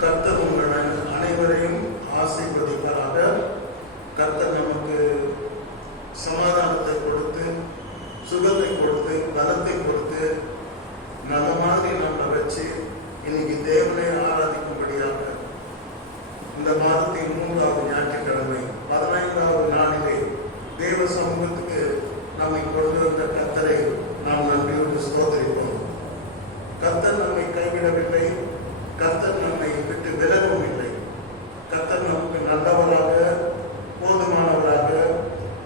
கர்த்தர் உங்கள் அனைவரையும் ஆசீர்வதிப்பாராக. கர்த்தர் நமக்கு சமாதானத்தை கொடுத்து, சுகத்தை கொடுத்து, பலத்தை கொடுத்து, நல்ல மாதிரி நம்ம வச்சு இன்னைக்கு தேவனை ஆராதிக்கும்படியாக இந்த மாதத்தின் 3வது ஞாயிற்றுக்கிழமை 15வது நாளிலே தேவ சமூகத்துக்கு நம்மை கொண்டு வந்த கர்த்தரை நாம் நன்றியோடு ஸ்தோத்திரிப்போம். கர்த்தர் நம்மை கைவிடவில்லை, கர்த்தர் நம்மை விட்டு விலகவும் இல்லை. கர்த்தர் நமக்கு நல்லவராக, போதுமானவராக,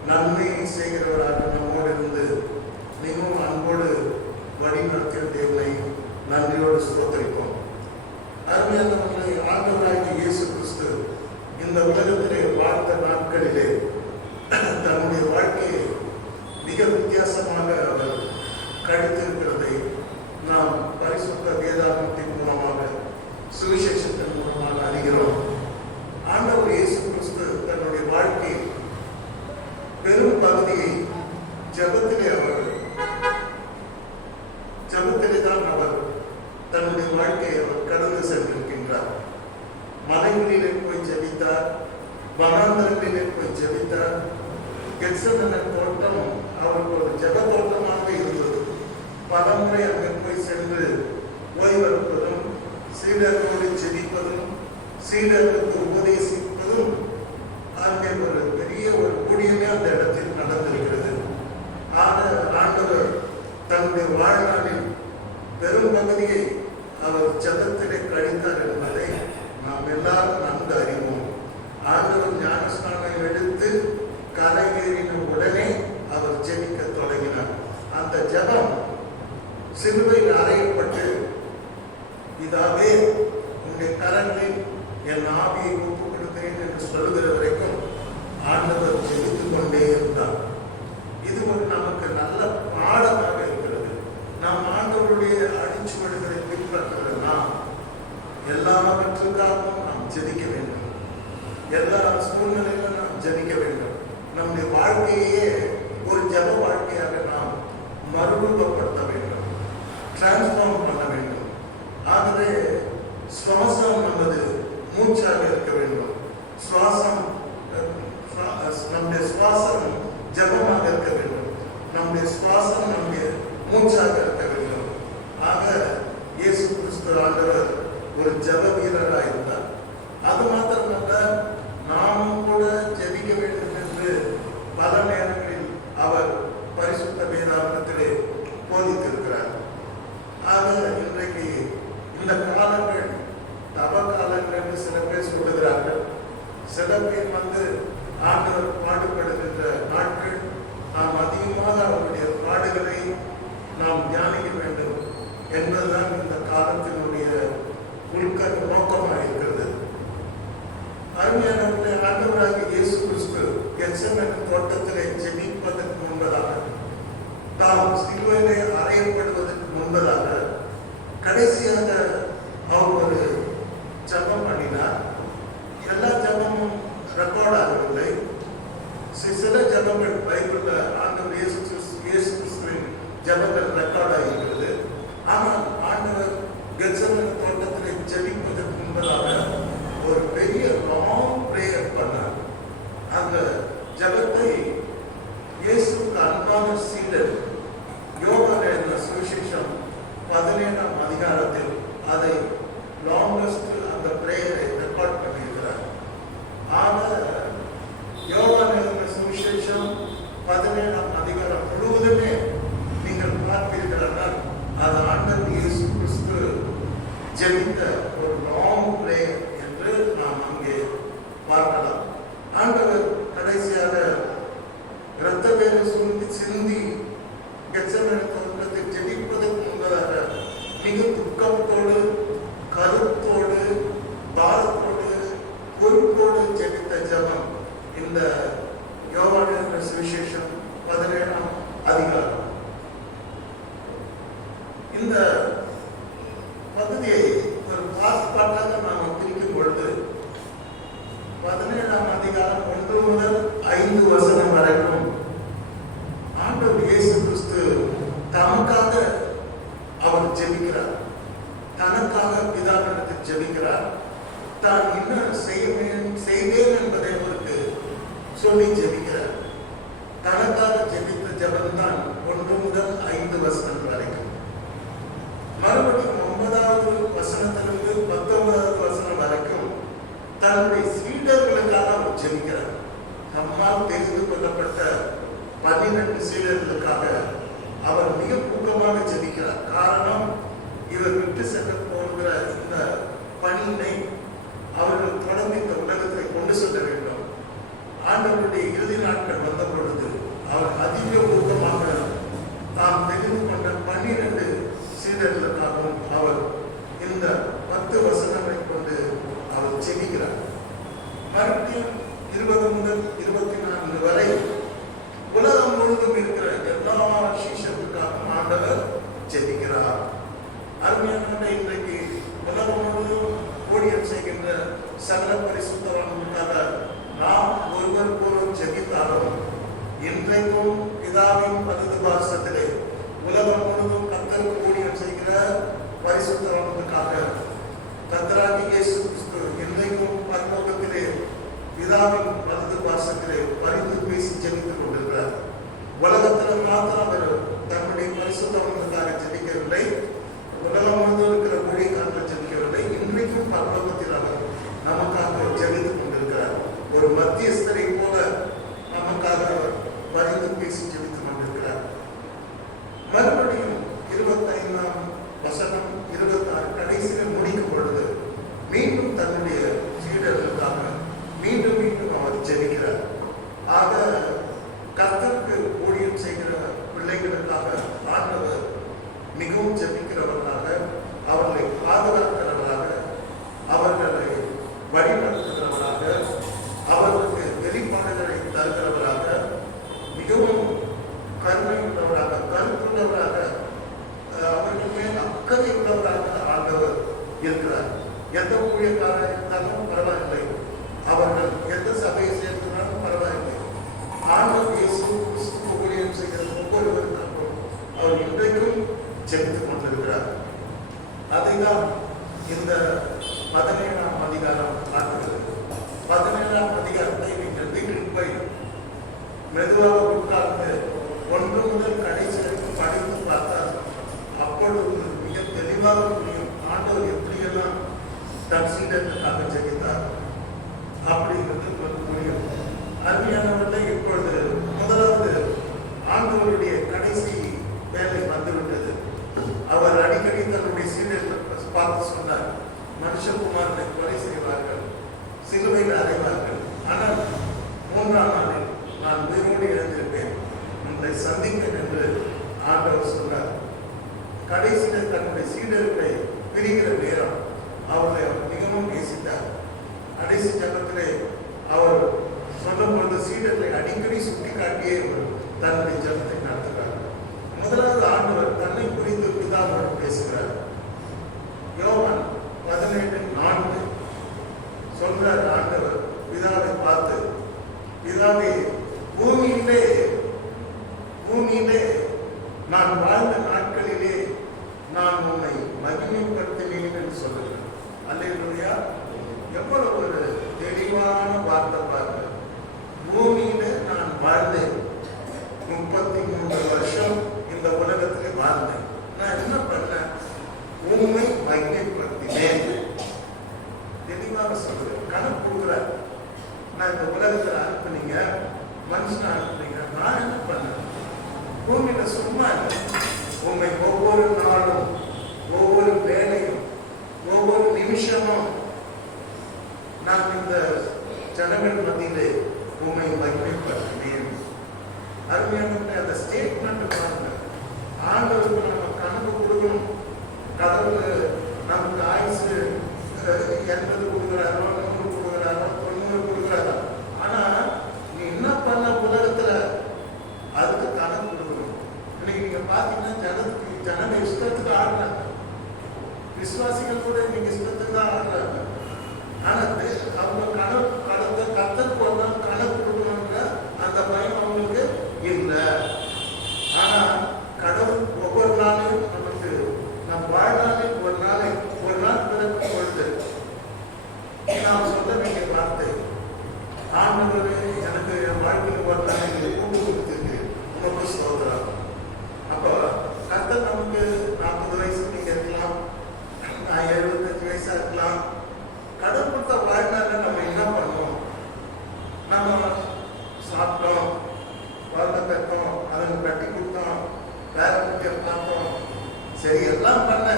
நன்மையை செய்கிறவராக நம்மோடு இருந்து மிகவும் அன்போடு வழிநடத்திய தேவனை நன்றியோடு ஸ்தோத்திரிப்போம். அருமையானவர்களை, ஆண்டவராகிய இயேசு கிறிஸ்து இந்த உலகத்திலே வாழ்ந்த நாட்களிலே தன்னுடைய வாழ்க்கையை மிக வித்தியாசமாக அவர் கழித்திருக்கிறதை நாம் பரிசுத்த வேதாகமத்தின் மூலமாக, சுவிசேஷத்தின் மூலமாக அறிகிறோம். ஆண்டவர் இயேசு கிறிஸ்து தன்னுடைய வாழ்க்கை பெரும் பகுதியை ஜெபத்திலே தான் அவர் தன்னுடைய வாழ்க்கையை அவர் கடந்து சென்றிருக்கின்றார். மலைகளிலே போய் ஜெபித்தார், வனாந்தரங்களிலே போய் ஜெபித்தார். கெத்செமனே தோட்டம் அவருக்கு ஒரு ஜெப தோட்டமாக இருந்தது. பல முறை அங்கே போய் சென்று ஓய்வெடுப்பதும், சீடர்களோடு ஜெபிப்பதும், சீடர்களுக்கு உபதேசிப்பதும் அங்கே ஒரு பெரிய ஒரு ஊழியமே அந்த இடத்தில் நடந்திருக்கிறது. ஆண்டவர் தன்னுடைய வாழ்நாளில் பெரும் பகுதியை அவர் ஜெபத்திலே கழித்தார் என்பதை நாம் எல்லாரும் நன்கு அறிவோம். ஆண்டவர் ஞானஸ்நானம் எடுத்து கரையேறின உடனே அவர் ஜெபிக்க தொடங்கினார். அந்த ஜெபம் சிலுவையில் அறையப்பட்டு, இதாவே உன்னுடைய கரங்களில் என் ஆவியை ஒப்புக் கொடுத்தேன் என்று சொல்லுகிற வரைக்கும் ஆண்டவர் ஜெபித்துக் கொண்டே இருந்தார். இது ஒரு நமக்கு நல்ல பாடமாக இருக்கிறது. நாம் ஆண்டவருடைய அடிச்சுவடுகளை பின்பற்றுகிற நாம் எல்லாவற்றுக்காகவும் நாம் ஜெபிக்க வேண்டும். எல்லா சூழ்நிலையிலும் நாம் ஜெபிக்க வேண்டும். நம்முடைய வாழ்க்கையே ஒரு ஜெப வாழ்க்கையாக நாம் மறுரூபப்படுத்த வேண்டும், டிரான்ஸ்ஃபார்ம் பண்ண வேண்டும். ஆகவே சுவாசம் நமது மூச்சாக இருக்க வேண்டும். நம்முடைய சுவாசம் ஜபமாக இருக்க வேண்டும். நம்முடைய சுவாசம் நம்முடைய மூச்சாக இருக்க வேண்டும். ஆக இயேசு கிறிஸ்து ஆண்டவர் ஒரு ஜப வீரராக இருந்தார். அது மாத்திரமல்ல, நாமும் கூட ஜெபிக்க வேண்டும் என்று பல நேரங்களில் அவர் பரிசுத்த வேதாகமத்திலே போதித்திருக்கிறார். ஆக இன்றைக்கு இந்த காலங்கள் தவ காலங்கள் என்று சில பேர் சொல்லுகிறார்கள். சில பேர் ஆண்டவர் பாடுபடுகின்ற நாட்கள். நாம் அதிகமாக அவருடைய பாடுகளை நாம் தியானிக்க வேண்டும் என்பதுதான் இந்த காலத்தினுடைய நோக்கமாக இருக்கிறது. அருமையானவர்களே, ஆண்டவராகிய இயேசு கிறிஸ்து கெத்செமனே தோட்டத்திலே ஜெபிப்பதற்கு முன்பதாக, தாம் சிலுவையிலே அறையப்படுவதற்கு முன்பதாக கடைசியாக அவர் ஒரு ஜபம் பண்ணினார். எல்லா ஜபமும் ரெக்கார்ட் ஆகவில்லை. சில ஜபங்கள் பைபிள்ல ஆண்டவர் இயேசு கிறிஸ்துவின் ஜபங்கள் ரெக்கார்ட் ஆகியிருக்கிறது. ஆனால் ஆண்டவர் கெத்செமனே தோட்டத்திலே ஜெபிப்பதற்கு முன்பதாக ஒரு பெரிய லாங் பிரேயர் பண்ணார். அந்த ஜபத்தை இயேசுக்கு அன்பான சீடர் யோவான் எழுதின சுவிசேஷம் 17ஆம் அதிகாரத்தில் அதை லாங்கஸ்ட் அந்த பிரேயரை ரெக்கார்ட் பண்ணியிருக்கிறார். ஆக யோவான் எழுதின சுவிசேஷம் 17ஆம் அதிகாரம் முழுவதுமே நீங்கள் பார்ப்பீர்கள், அது ஆண்டவர் இயேசு கிறிஸ்து ஜெபித்த ஒரு லாங் பிரேயர் என்று நாம் அங்கே பார்க்கலாம். ஆண்டவர் கடைசியாக இரத்த வேலை சிந்தி கெத்செமனே தோட்டத்தில் ஜெபிப்பதற்கு முன்பதாக மிக துக்கத்தோடு, கருத்தோடு, பாரத்தோடு, பொறுப்போடு ஜெபித்த ஜபம் இந்த யோவான் எழுதின சுவிசேஷம் 17ஆம் அதிகாரம். இந்த பகுதியை ஒரு பாட்டாக நாம் பிரிக்கும் பொழுது 17ஆம் அதிகாரம் 1 முதல் 5 வசனம் வரைக்கும் ஆண்டவர் இயேசு கிறிஸ்து ஜெபிக்கிறார். தான் என்ன செய்வேன் என்பதை அவருக்கு சொல்லி ஜெபிக்கிறார். தனக்காக ஜெபித்த ஜெபம் தான் 1 முதல் 5 வசனம் வரைக்கும். மறுபடியும் 9வது வசனத்திலிருந்து 19வது வசனம் வரைக்கும் தன்னுடைய சீடர்களுக்காக அவர் ஜெபிக்கிறார். நம்மால் தெரிந்து கொள்ளப்பட்ட 12 சீடர்களுக்காக அவர் மிக ஊக்கமாக ஜெபிக்கிறார். காரணம், இவர் விட்டு செல்ல போகிற இந்த பணியினை அவர்கள் தொடர்ந்து இந்த உலகத்தை கொண்டு செல்ல வேண்டும். ஆண்டவருடைய இறுதி நாட்கள் வந்த பொழுது அவர் அதிக ஊக்கமாக தாம் தெரிந்து கொண்ட 12 சீடர்களுக்காகவும் அவர் இந்த 10 வசனங்களை கொண்டு அவர் ஜெபிக்கிறார். மறுபடியும் 20 முதல் 24 வரை உலகம் முழுவதும் இருக்கிற எல்லா சீஷர்களுக்காகவும் ஆண்டவர் ஜெபிக்கிறார். அருமையான இன்றைக்கு உலகம் முழுவதும் ஊழியம் செய்கின்ற சகல பரிசுத்தவான்களுக்காக நாம் ஒருவருக்கொருவர் ஜெபித்தாலும் இன்றைக்கும் பிதாவின் வலது பாசத்திலே உலகம் முழுவதும் கர்த்தருக்கு ஊழியம் செய்கிற பரிசுத்தவான்களுக்காக கர்த்தராகிய இயேசு கிறிஸ்து இன்றைக்கும் பரலோகத்திலே பிதாவின் வலது பாசத்திலே பரிந்து பேசி ஜெபித்துக் கொண்டிருக்கிறார். உலகத்தில் மாத்திரம் அவர் தன்னுடைய பரிசுத்தவான்களுக்காக ஜெபிக்கவில்லை, உலகம் முழுவதும் இருக்கிற ஊழியக்காரர்கள் ஜெபிக்கவில்லை. இன்றைக்கும் பரலோகத்தில் அவர் நமக்காக ஜெபித்துக் கொண்டிருக்கிறார். ஒரு மத்தியஸ்தரை போல நமக்காக அவர் பரிந்து பேசி ஜெபித்துக் கொண்டிருக்கிறார். மறுபடியும் 25ஆம் வசனம் 26 கடைசியில் முடிக்கும் பொழுது மீண்டும் தன்னுடைய சீடர்களுக்காக மீண்டும் மீண்டும் அவர் ஜெபிக்கிறார். ஆக கர்த்தருக்கு ஊழியம் செய்கிற பிள்ளைகளுக்காக ஆண்டவர் மிகவும் ஜெபிக்கிறவர்களாக, அவர்களை பாதுகாக்கிறவர்களாக, அவர்களை வழிநடத்துகிறவர்களாக, அவர்களுக்கு வெளிப்பாடுகளை தருகிறவர்களாக, மிகவும் கருணை உள்ளவராக, கருத்துள்ளவராக, அவர்கள் மேல் அக்கறை உள்ளவராக ஆண்டவர் இருக்கிறார். எந்த ஊழியக்காரர் இருந்தாலும் பரவாயில்லை, அவர்கள் எந்த சபையை சேர்ந்தாலும் பரவாயில்லை, ஆண்டவர் இயேசு கிறிஸ்துவுக்கு ஊழியம் செய்கிற ஒவ்வொருவருக்கும் அவர் இன்றைக்கும் ஜெபித்துக் கொண்டிருக்கிறார். அதைதான் இந்த 17ஆம் அதிகாரம் காட்டுகிறது. 17ஆம் அதிகாரத்தை நீங்கள் வீட்டில் போய் மெதுவாக உட்கார்ந்து 1 முதல் கடைசி வரைக்கும் படித்து பார்த்தால் அப்பொழுது மிக தெளிவாக புரியும் ஆண்டவர் எப்படியெல்லாம் தன் சீடர்களுக்காக ஜெபித்தார் அப்படிங்கிறது புரியும். அருமையானவர்களை, இப்பொழுது முதலாவது ஆண்டவருடைய கடைசி வேலை வந்துவிட்டது. அவர் அடிக்கடி தன்னுடைய சீடர்கள் பார்த்து சொன்னார், மனுஷகுமாரனை கொலை செய்வார்கள், சிலுவையில் அறைவார்கள், ஆனால் 3ஆம் நாளில் நான் உயிரோடு எழுந்திருப்பேன், உங்களை சந்திப்பேன் என்று ஆண்டவர் சொன்னார். கடைசியில் தன்னுடைய சீடர்களை பிரிகிற நேரம் அவர்களை அவர் மிகவும் நேசித்தார். கடைசி ஜபத்திலே அவர் சொல்லும் பொழுது சீடர்களை அடிக்கடி சுட்டி காட்டியே தன்னுடைய ஜபத்தை நடத்துகிறார். முதலாவது ஆண்டவர் தன்னை குறித்து பிதாவோடு பேசுகிறார். யோவான் 17:4 சொல்றார் ஆண்டவர் பிதாவை பார்த்து, பிதாவே, பூமியிலே நான் வாழ்ந்த நாட்களிலே நான் உன்னை மகிமைப்படுத்தினேன் என்று சொல்லுகிறேன். அல்லேலூயா! எவ்வளவு ஒரு தெளிவான வார்த்தை பாருங்க. பூமியில நான் வாழ்ந்தேன், 33 வருஷம் இந்த உலகத்திலே வாழ்ந்தேன். நான் என்ன பண்ணேன்? உண்மை மகிமைப்படுத்தினேன். தெளிவாக சொல்றேன். கணக்கு கொடுக்குறேன். நான் இந்த உலகத்தில் அனுப்புனீங்க, மனுஷனை அனுப்புனீங்க, நான் என்ன பண்ணேன்? பூமியில சும்மா உண்மை ஒவ்வொரு நாளும், ஒவ்வொரு வேலையும், ஒவ்வொரு நிமிஷமும் நான் இந்த ஜனங்கள் மத்தியிலே உண்மை மகிமைப்படுத்தினேன். அருமையான அந்த ஸ்டேட்மெண்ட் பாருங்க. ஆண்டவருக்கு நம்ம கணக்கு கொடுக்கணும். கடவுள் நமக்கு ஆயுசு 80 கொடுக்குறாரோ, 100 கொடுக்குறாரோ, 90 கொடுக்குறாரோ, ஆனா நீ என்ன பண்ண உலகத்துல அதுக்கு கணக்கு கொடுக்கணும். இன்னைக்கு நீங்க பாத்தீங்கன்னா ஜனங்க இஷ்டத்துக்கு ஆடுறாங்க, விசுவாசிகள் கூட நீங்க இஷ்டத்துக்கு தான் ஆடுறாங்க. ஆனா அவங்க கணக்கு வந்தால் கணக்கு கொடுக்கணுங்கிற அந்த பயம் அவங்களுக்கு இல்லை. ஆனா கடவுள் ஒவ்வொரு நாளையும் நமக்கு நம் வாழ்நாளில் ஒரு நாள் ஆண்டவரே எனக்கு என் வாழ்க்கையில் வரலாம் கூட்டு கொடுத்துருக்கு, உனக்கு ஸ்தோத்திரம். அப்போ கர்த்தர் நமக்கு 40 வயசு நீங்க இருக்கலாம், நான் 75 வயசா இருக்கலாம். கடவுள் கொடுத்த வாழ்நாள நம்ம என்ன பண்ணோம்? நம்ம சாப்பிட்டோம், குழந்தை பெற்றோம், அதுக்கு கட்டி கொடுத்தோம், வேற குட்டியை பார்த்தோம், சரி எல்லாம் பண்ண.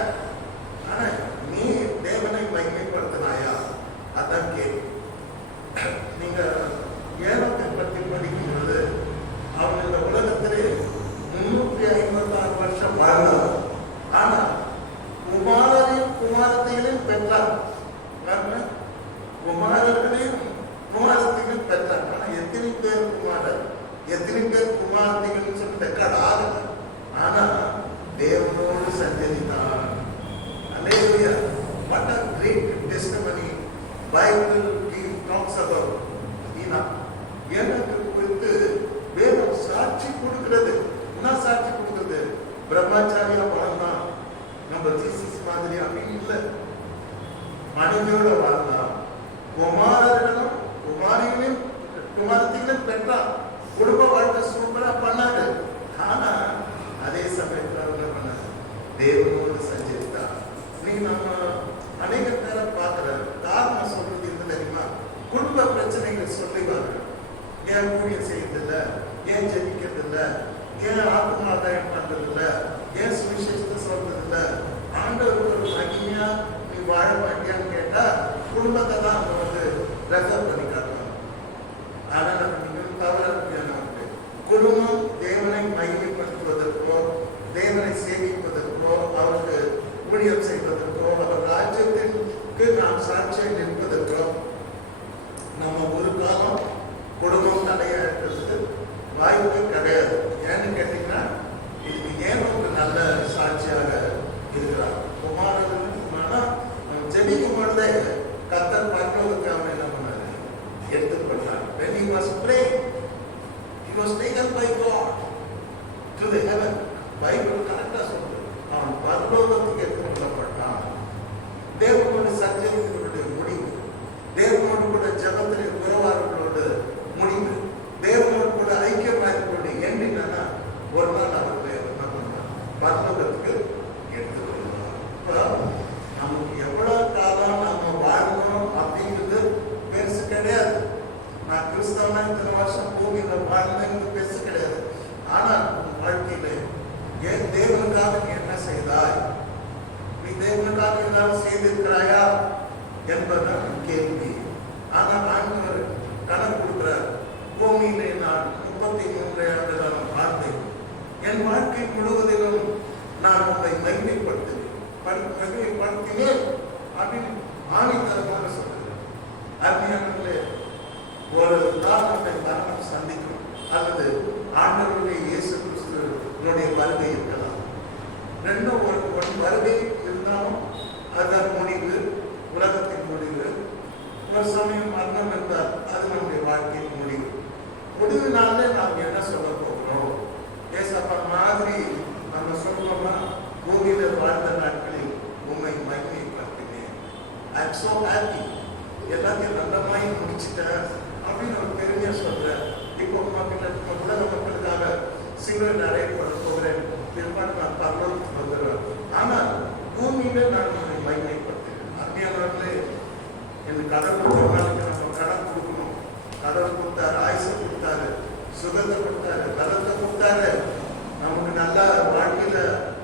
ஆனா நீ தேவனை மகிமைப்படுத்தினாயா? அதான் கேள்வி. நீங்க ஏனத்தை பற்றி படிக்கும்போது அவன் இந்த உலகத்திலே 356 வருஷம் வாழ்ந்தார். ஆனா குமாரரையும் குமாரத்தைகளையும் பெற்றார். குமாரர்களையும் குமாரத்தையும் பெற்றார். ஆனா எத்தனை பேர் குமாரர், எத்தனை பேர் குமாரத்தைகள் சொல்லி பெற்றார் ஆகல. ஆனா தேவனோடு சஞ்சரித்தான். அல்லேலூயா. What a great testimony Bible talks about. எனக்கு குறித்து வேதம் சாட்சி கொடுக்கிறது. என்ன சாட்சி கொடுக்கிறது? பிரம்மச்சாரியா வாழ்ந்தான், நம்ம ஜீசஸ் மாதிரி அப்படின்னு இல்லை, மனைவியோட வாழ்ந்தான், குமாரர்களும் குமாரிகளையும் குமாரத்தையும் பெற்றான், குடும்ப வாழ்க்கை சூப்பரா பண்ணாரு. ஆனா அதே சமயத்தில் அவங்க பண்ணாரு, தேவனோடு சஞ்சரித்தார். நீ நம்ம அநேக பேரை பார்க்கிற காரணம் சொல்றது என்ன தெரியுமா? குடும்ப பிரச்சனைகள் சொல்லுவாங்க. ஏன் ஊழியம் செய்யறதில்லை, ஏன் ஜெபிக்கிறதில்லை, ஏன் ஆத்மாதாயம் பண்றதில்லை, ஏன் சுவிசேஷத்தை சொல்றதில்லை, ஆண்டவருக்கு ஒரு மகிமையா நீ வாழ மாட்டியான்னு கேட்டா குடும்பத்தை தான் அவங்க வந்து ரெஃபர் பண்ணி காட்டுவாங்க. ஆனா நம்ம தவறு நமக்கு குடும்பம் தேவனை மகிமைப்படுத்துவதற்கோ, தேவனை சேமிப்பதற்கோ, அவருக்கு ஊழியம் செய்வதற்கோ, அவர் ராஜ்யத்திற்கு நாம் சாட்சியம் நிற்பதற்கோ நம்ம ஒரு காலம் குடும்பம் தடையாடுறது வாய்ப்பு கிடையாது. ஏன்னு கேட்டீங்கன்னா இது ஏன் ஒரு நல்ல சாட்சியாக இருக்கிறார். குமாரன் ஜெபிக்கும் பொழுதே கர்த்தர் பரலோகத்தை அவன் என்ன பண்ணாரு? எடுத்துக்கொண்டார். When he was praying, he was taken by God to the heaven. Bible கரெக்டா சொல்றது. அவன் பரலோகத்துக்கு எடுத்துக்கொள்ளப்பட்டான். தேவனோட சஞ்சரித்தினுடைய முடிவு, தேவனோடு கூட ஜபத்திலே உறவாளர்களோடு முடிவு, தேவனோடு கூட ஐக்கியமாயிருக்கக்கூடிய எண் என்னன்னா ஒரு நாள் அவர்களை என்ன பண்ணார்? பரலோகத்துக்கு எடுத்துக்கொள்ளுவார். நமக்கு எவ்வளவு காலம் நம்ம வாழணும் அப்படிங்கிறது பெருசு கிடையாது. நான் கிறிஸ்தவனா இத்தனை வருஷம் பூமியில வாழ்ந்தேங்கிறது பெருசு கிடையாது. ஆனால் வாழ்க்கையில ஏன் தேவனுக்காக நீ என்ன செய்தாய்? நீ தேவனுக்காக எல்லாரும் செய்திருக்கிறாயா என்பதுதான் கேள்வி. ஆனால் ஆண்டவர் கணக்கு கொடுக்கிறார். பூமியிலே நான் 33 ஆண்டுகள் வாழ்ந்தேன், என் வாழ்க்கை முழுவதிலும் நான் உங்களை மகிமைப்படுத்தினேன் அப்படின்னு ஆணித்தரமாக சொல்லுகிறேன். அருமையானவர்களே, ஒரு உதாரணத்தை மரணம் சந்திக்கும் அல்லது ஆண்டவருடைய இயேசு கிறிஸ்துவனுடைய வருகை இருக்கலாம். ரெண்டும் ஒரு வருகை இருந்தாலும் அதன் முடிவு உலகத்தின் முடிவு. ஒரு சமயம் மரணம் இருந்தால் அது நம்முடைய வாழ்க்கையின் முடிவு. முடிவுனாலே நாம் என்ன சொல்ல போகிறோம்? ஏசப்பா மாதிரி நம்ம சொல்றோம்னா, பூமியில வாழ்ந்த நாட்களில் உண்மை மகிமைப்படுத்தினேன், ஐ எம் சோ ஹாப்பி, எல்லாத்தையும் நல்லமாய் முடிச்சுட்டேன் அப்படின்னு ஒரு பெருமையா சொல்றேன். இப்போ உலக மக்களுக்காக சிங்கர் நிறைய பண்ண போகிறேன், பிற்பாடு நான் பரலோகத்துக்கு வந்துடுவேன். ஆனால் பூமியில நான் உண்மை மகிமைப்படுத்தினேன். அருமையானவர்களே, எனக்கு கடவுள் கொடுத்தவர்களுக்கு நம்ம கடன் கொடுக்கணும். கடவுள் கொடுத்தாரு, ஆயுசு கொடுத்தாரு, சுகத்தை கொடுத்தாரு, பலத்தை கொடுத்தாரு, நமக்கு நல்ல வாழ்க்கையில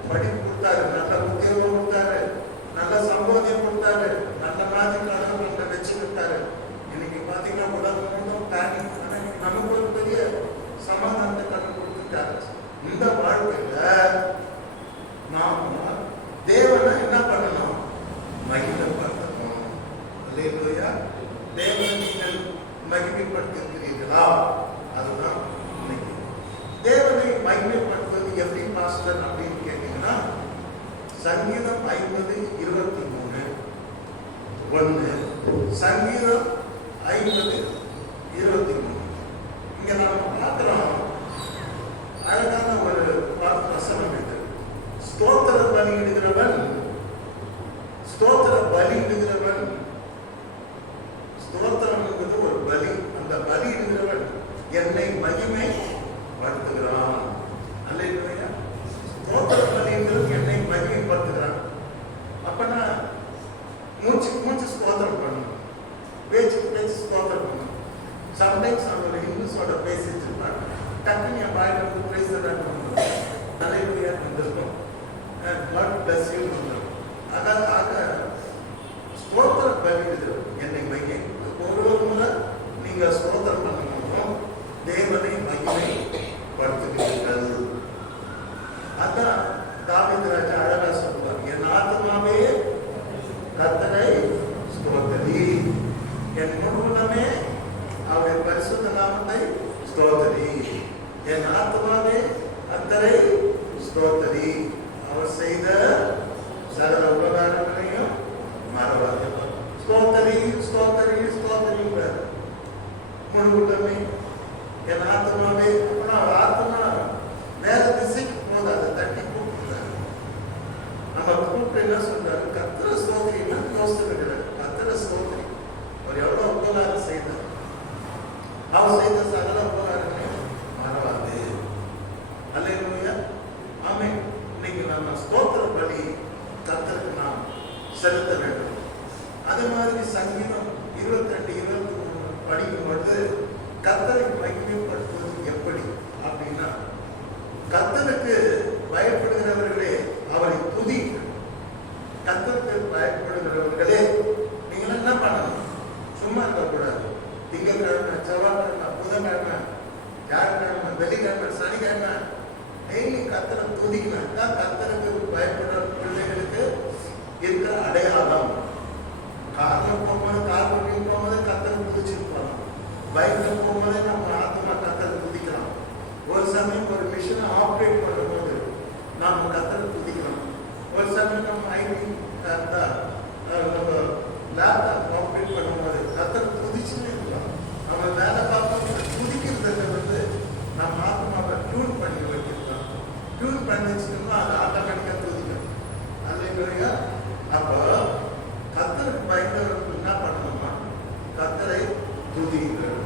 படிப்பு கொடுத்தாரு, நல்ல உத்தியோகம் கொடுத்தாரு, நல்ல சம்போதியம் கொடுத்தாரு, நல்ல மாதிரி கடவுள் வச்சு விட்டாரு. இன்னைக்கு பாத்தீங்கன்னா உலகம் முழுவதும் பேனிக். நமக்கு ஒரு பெரிய சமாதானத்தை கடன் கொடுத்துட்டாரு. இந்த வாழ்க்கையில நாம தேவனை என்ன பண்ணணும்? மகிமைப்படுத்தணும். அல்லேலூயா. தேவனை நீங்கள் மகிமைப்படுத்திருக்கிறீர்களா? அதுதான் இன்னைக்கு. தேவனை மகிமைப்படுத்துவது எப்படி பாஸ்டர் அப்படின்னு கேட்டீங்கன்னா, சங்கீதம் 50:23 1, சங்கீதம் 50:23. இங்க நாம பார்க்கிறோம் அழகான ஒரு வசனம் இது. ஸ்தோத்திர பலியிடுகிறவன், ஸ்தோத்திர பலியிடுகிறவன், ஸ்தோத்திரம் என்பது ஒரு பலி. அந்த மூச்சுக்கு மூச்சு ஸ்தோத்திரம் பண்ணணும், பேச்சுக்கு பேச்சு ஸ்தோத்திரம் பண்ணணும். சம்டைம்ஸ் அவங்க இங்கிலீஷோட பேசிட்டு இருப்பாங்க, டக்குன்னு என் வாயில வந்து பிரைஸ் நல்ல வந்திருக்கும், காட் பிளஸ் யூ வந்துடும். அதாக ஸ்தோத்திர பலியிடுது என்னை மைய ஒரு முறை நீங்க ஸ்தோத்திரம் பண்ணணும், தேவனை மகிமை படுத்துகிறீர்கள். அதான் தாவீது ராஜா அழகா சொல்லுவார், என் ஆத்மாவே கர்த்தரை ஸ்தோத்திரி, என் முழுவதுமே அவருடைய பரிசுத்த நாமத்தை ஸ்தோத்திரி, என் ஆத்மாவே கர்த்தரை ஸ்தோத்திரி, அவர் செய்த சகல உபகாரங்களையும் மறவாதே. ஸ்தோத்திரி ஸ்தோத்திரி ஸ்தோத்திரிங்கிறார் முழுவதுமே. என் ஆத்மாவே, அப்புறம் ஆத்மா வேற திசைக்கு போது அதை தட்டி கூப்பிடுறாரு. நம்ம கூப்பிட்டு என்ன சொல்றாரு, கர்த்தரை ஸ்தோத்திரின்னா யோசிக்கிறார், கர்த்தரை ஸ்தோத்திரி அவர் எவ்வளவு உபகாரம் செய்தார், அவர் செய்த சகல உபகாரங்களையும் மறவாது. அல்லேலூயா, ஆமென். இன்னைக்கு நம்ம ஸ்தோத்திர பலி கர்த்தருக்கு நாம் செலுத்த வேண்டும். அதே மாதிரி சங்கீதம் 22-23 படிக்கும் பொழுது கர்த்தரை மகிமைப்படுத்துவது எப்படி அப்படின்னா, கர்த்தருக்கு பயப்படுகிறவர்களே அவரை துதி. கர்த்தருக்கு பயப்படுகிறவர்களே நீங்கள் என்ன பண்ணணும், சும்மா இருக்கக்கூடாது. திங்கட்கிழமை, செவ்வாய்க்கிழமை, புதன்கிழமை, வியாழக்கிழமை, வெள்ளிக்கிழமை, சனிக்கிழமை டெய்லி கர்த்தரை துதிக்கணும். கர்த்தருக்கு பயப்படுற பிள்ளைகளுக்கு இருக்கிற அடையாளம். காரில் போகும்போது, கார் பண்ணி போகும்போது கர்த்தரை துதிச்சிருப்பாங்க, பைக்கில் போகும்போதே நம்ம ஆத்மா கர்த்தரை துதிக்கலாம். ஒரு சமயம் ஒரு மிஷினை ஆப்ரேட் பண்ணும்போது நாம் கர்த்தரை துதிக்கலாம். ஒரு சமயம் நம்ம நம்ம லேப்டாப் ஆப்ரேட் பண்ணும்போது கர்த்தரை துதிச்சுன்னு இருக்கலாம். நம்ம வேலை பார்ப்போம், துதிக்கிறதுல நம்ம ஆத்மாவை டியூன் பண்ணி வைக்கலாம். டியூன் பண்ணி வச்சுக்கணும்னா அது ஆட்டோமேட்டிக்காக துதிக்கும். அல்லேலூயா. அப்போ கர்த்தருக்கு பயந்தவர்கள் என்ன பண்ணணுமா, கர்த்தரை துதிங்கள்.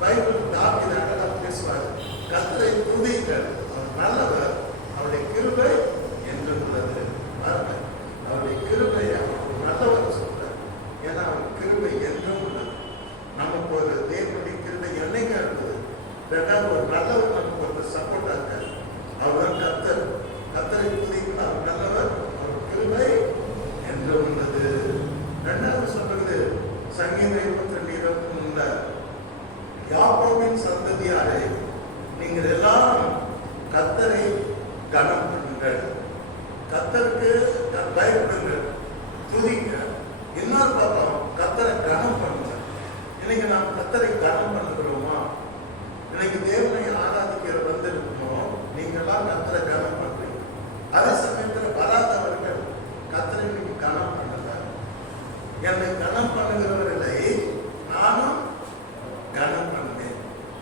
பைபிள் தாவீது அழகா பேசுவார், கர்த்தரை துதிங்கள், அவர் நல்லவர், அவருடைய கிருபை என்று உள்ளது. அவருடைய கிருபை அவர் நல்லவர் சொல்றார், ஏன்னா அவர் கிருபை என்றும் உள்ளது. நமக்கு ஒரு தேவனுடைய கிருபை என்னைக்கா இருந்தது. ரெண்டாவது ஒரு நல்லவர் நமக்கு ஒரு சப்போர்ட்டா இருக்கார், அவர்தான் கர்த்தர். கர்த்தரை துதிங்கள், அவர் நல்லவர், அவர் கிருபை என்று உள்ளது. ரெண்டாவது சொல்றது சங்கீதம் 22:23, யாக்கோபின் சந்ததியாரே நீங்கள் எல்லாரும் கர்த்தரை கனம் பண்ணுங்கள், கர்த்தருக்கு பயப்படுங்கள், துதிங்க. இன்னொரு பக்கம் கர்த்தரை கனம் பண்ணுங்க. இன்னைக்கு நாம் கர்த்தரை கனம் பண்ணுகிறோமா? இன்னைக்கு தேவனை ஆராதிக்கிற வந்திருக்கோம், நீங்க எல்லாம் கர்த்தரை கனம் பண்றீங்க. அதே சமயத்தில் வராதவர்கள் கர்த்தரை இன்னைக்கு கனம் பண்ணுங்க. என்னை கனம் பண்ணுகிறவர்களை நானும் கனம் பண்ணுவேன்.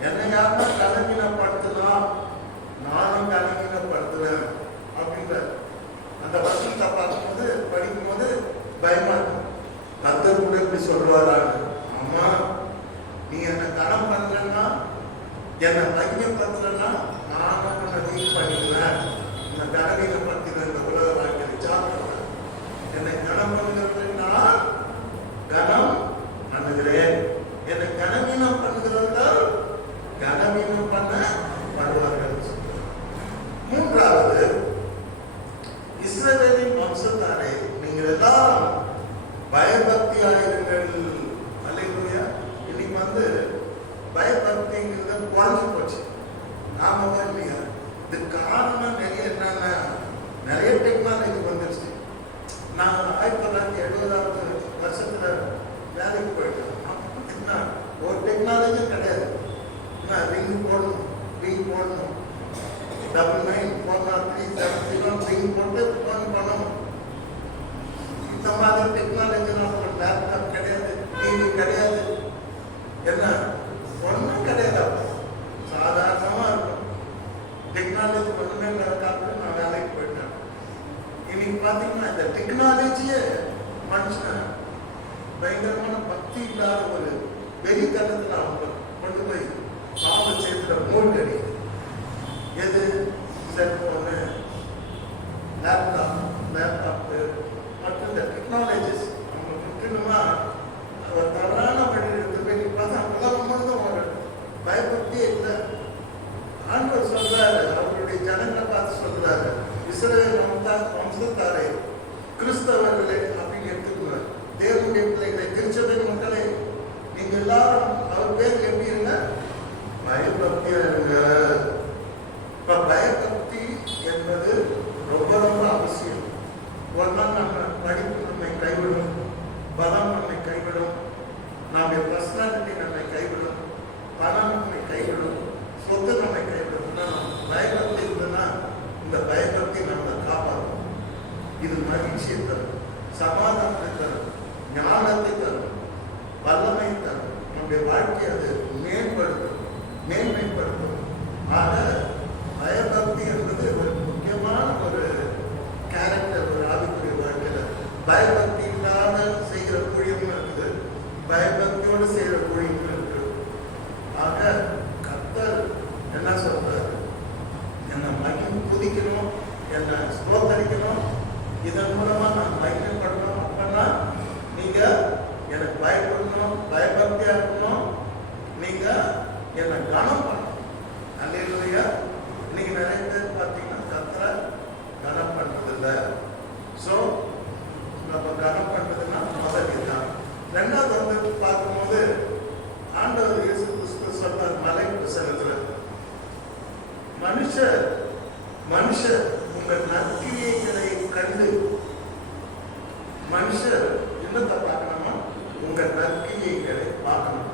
என்னை யாருன்னா கனவீனப்படுத்தினா நானும் கனவீனப்படுத்துவேன் அப்படின்ற அந்த வசனத்தை பார்க்கும்போது படிக்கும்போது பயமா இருக்கும். கர்த்தர் கூட இப்படி சொல்றாரு, அம்மா நீ என்னை கனம் பண்றேன்னா, என்னை மையப்படுத்துறேன்னா நானும் உன்னை வீக் பண்ணிடுவேன், உன்னை கனவீனப்படுத்தின இந்த உலக வாழ்க்கையை சாப்பிடுவேன். என்னை கனம் பண்ணுகிறதுனா கனம் பண்ணுகிறேன், என்னை கனவீனம் பண்ணுகிறவர்கள் கனவீனம் பண்ண வருவார்கள். மூன்றாவது, இஸ்ரவேலின் வம்சத்தாரே நீங்கள் எல்லாரும் பயபக்தியாயிருங்கள். அல்லேலூயா. இன்னைக்கு பயபக்திங்கிறது குறைஞ்சு போச்சு. நாம இல்லையா, இது காரணம் என்னன்னா நிறைய டெக்னாலஜி வந்துருச்சு. நான் 1970 வருஷத்துல வேலைக்கு போயிட்டேன். ஒரு டெக்னாலஜி கிடையாது. ரிங் போடணும், 99-403-70 ரிங் போட்டு ஃபோன் பண்ணணும். இந்த மாதிரி டெக்னாலஜி லேப்டாப் கிடையாது, டிவி கிடையாது, என்ன ஒன்றும் கிடையாது. சாதாரணமா இருக்கும். டெக்னாலஜி ஒன்றுமே காரணம் நான் வேலைக்கு போயிட்டேன். இன்னைக்கு பார்த்தீங்கன்னா இந்த டெக்னாலஜியை மனுஷன் பயங்கரமான பக்தி இல்லாத ஒரு வெறித்தனத்தில் அவங்க கொண்டு போய் பாவம் செய்கிற மூழ்கடி. எது? செல்போனு, லேப்டாப்பு மற்றும் இந்த டெக்னாலஜிஸ் அவங்க முற்றிலுமா அவர் தவறான வழியில் எடுத்து போய் பார்த்தா உலகம் முழுதும் ஒரு பயபக்தியே இல்லை. ஆண்டவர் சொல்றாரு, அவருடைய ஜனங்களை பார்த்து சொல்றாரு, இஸ்ரவேல் வம்சத்தாரே, கிறிஸ்தவர்களே அப்படின்னு எடுத்துக்குவார். தேவனுடைய பிள்ளைகளை, திருச்சபை மக்களே, நீங்க எல்லாரும் அவர் பேருக்கு எப்படி இருங்க? பயபக்தியா இருங்க. இப்ப பயபக்தி என்பது ரொம்ப ரொம்ப அவசியம். ஒரு நாள் நம்ம படிப்பு நம்மை கைவிடும், பலம் நம்மை கைவிடும், நம்முடைய பர்சனாலிட்டி நம்மை கைவிடும், பணம் நம்மை கைவிடும், சொத்து நம்மை கைவிடும். பயபக்தி இருந்ததுன்னா இந்த பயபக்தி நம்மளை காப்பாற்றும். இது மகிழ்ச்சியை தரும், சமாதானத்தை தரும், ஞானத்தை தரும், வல்லமை தரும். நம்முடைய வாழ்க்கையை அது மேம்படுத்தும், மேன்மைப்படுத்தும். ஆக பயபக்தி என்பது ஒரு முக்கியமான ஒரு கேரக்டர் ஒரு ஆவிக்குரிய வாழ்க்கையில. பயபக்தி இல்லாத செய்கிற ஊழியம் இருக்குது, பயபக்தியோடு செய்கிற ஊழியம் இருக்கு. ஆக கர்த்தர் என்ன சொல்றாரு? என்னை புதிக்கணும், என்னை ஸ்தோத்தரிக்கணும், இதன் மூலமா நான் மகிமைப்படணும். அப்படின்னா நீங்க எனக்கு பயப்படணும், பயபக்தியா இருக்கணும், நீங்க என்னை கனம் பண்ணணும். அல்லேலூயா. இன்னைக்கு நிறைய பேர் பார்த்தீங்கன்னா கர்த்தரை கனம் பண்றதில்லை. ஸோ நம்ம கனம் பண்றதுன்னா முதல் இதுதான். ரெண்டாவது வந்து பார்க்கும்போது ஆண்டவர் இயேசு கிறிஸ்து சொல்றார் மலை பிரசங்கத்துல, மனுஷர் உங்கள் நற்கிரியைகளை கண்டு, மனுஷர் என்னத்தை பார்க்கணுமா? உங்கள் நற்கிரியைகளை பார்க்கணும்.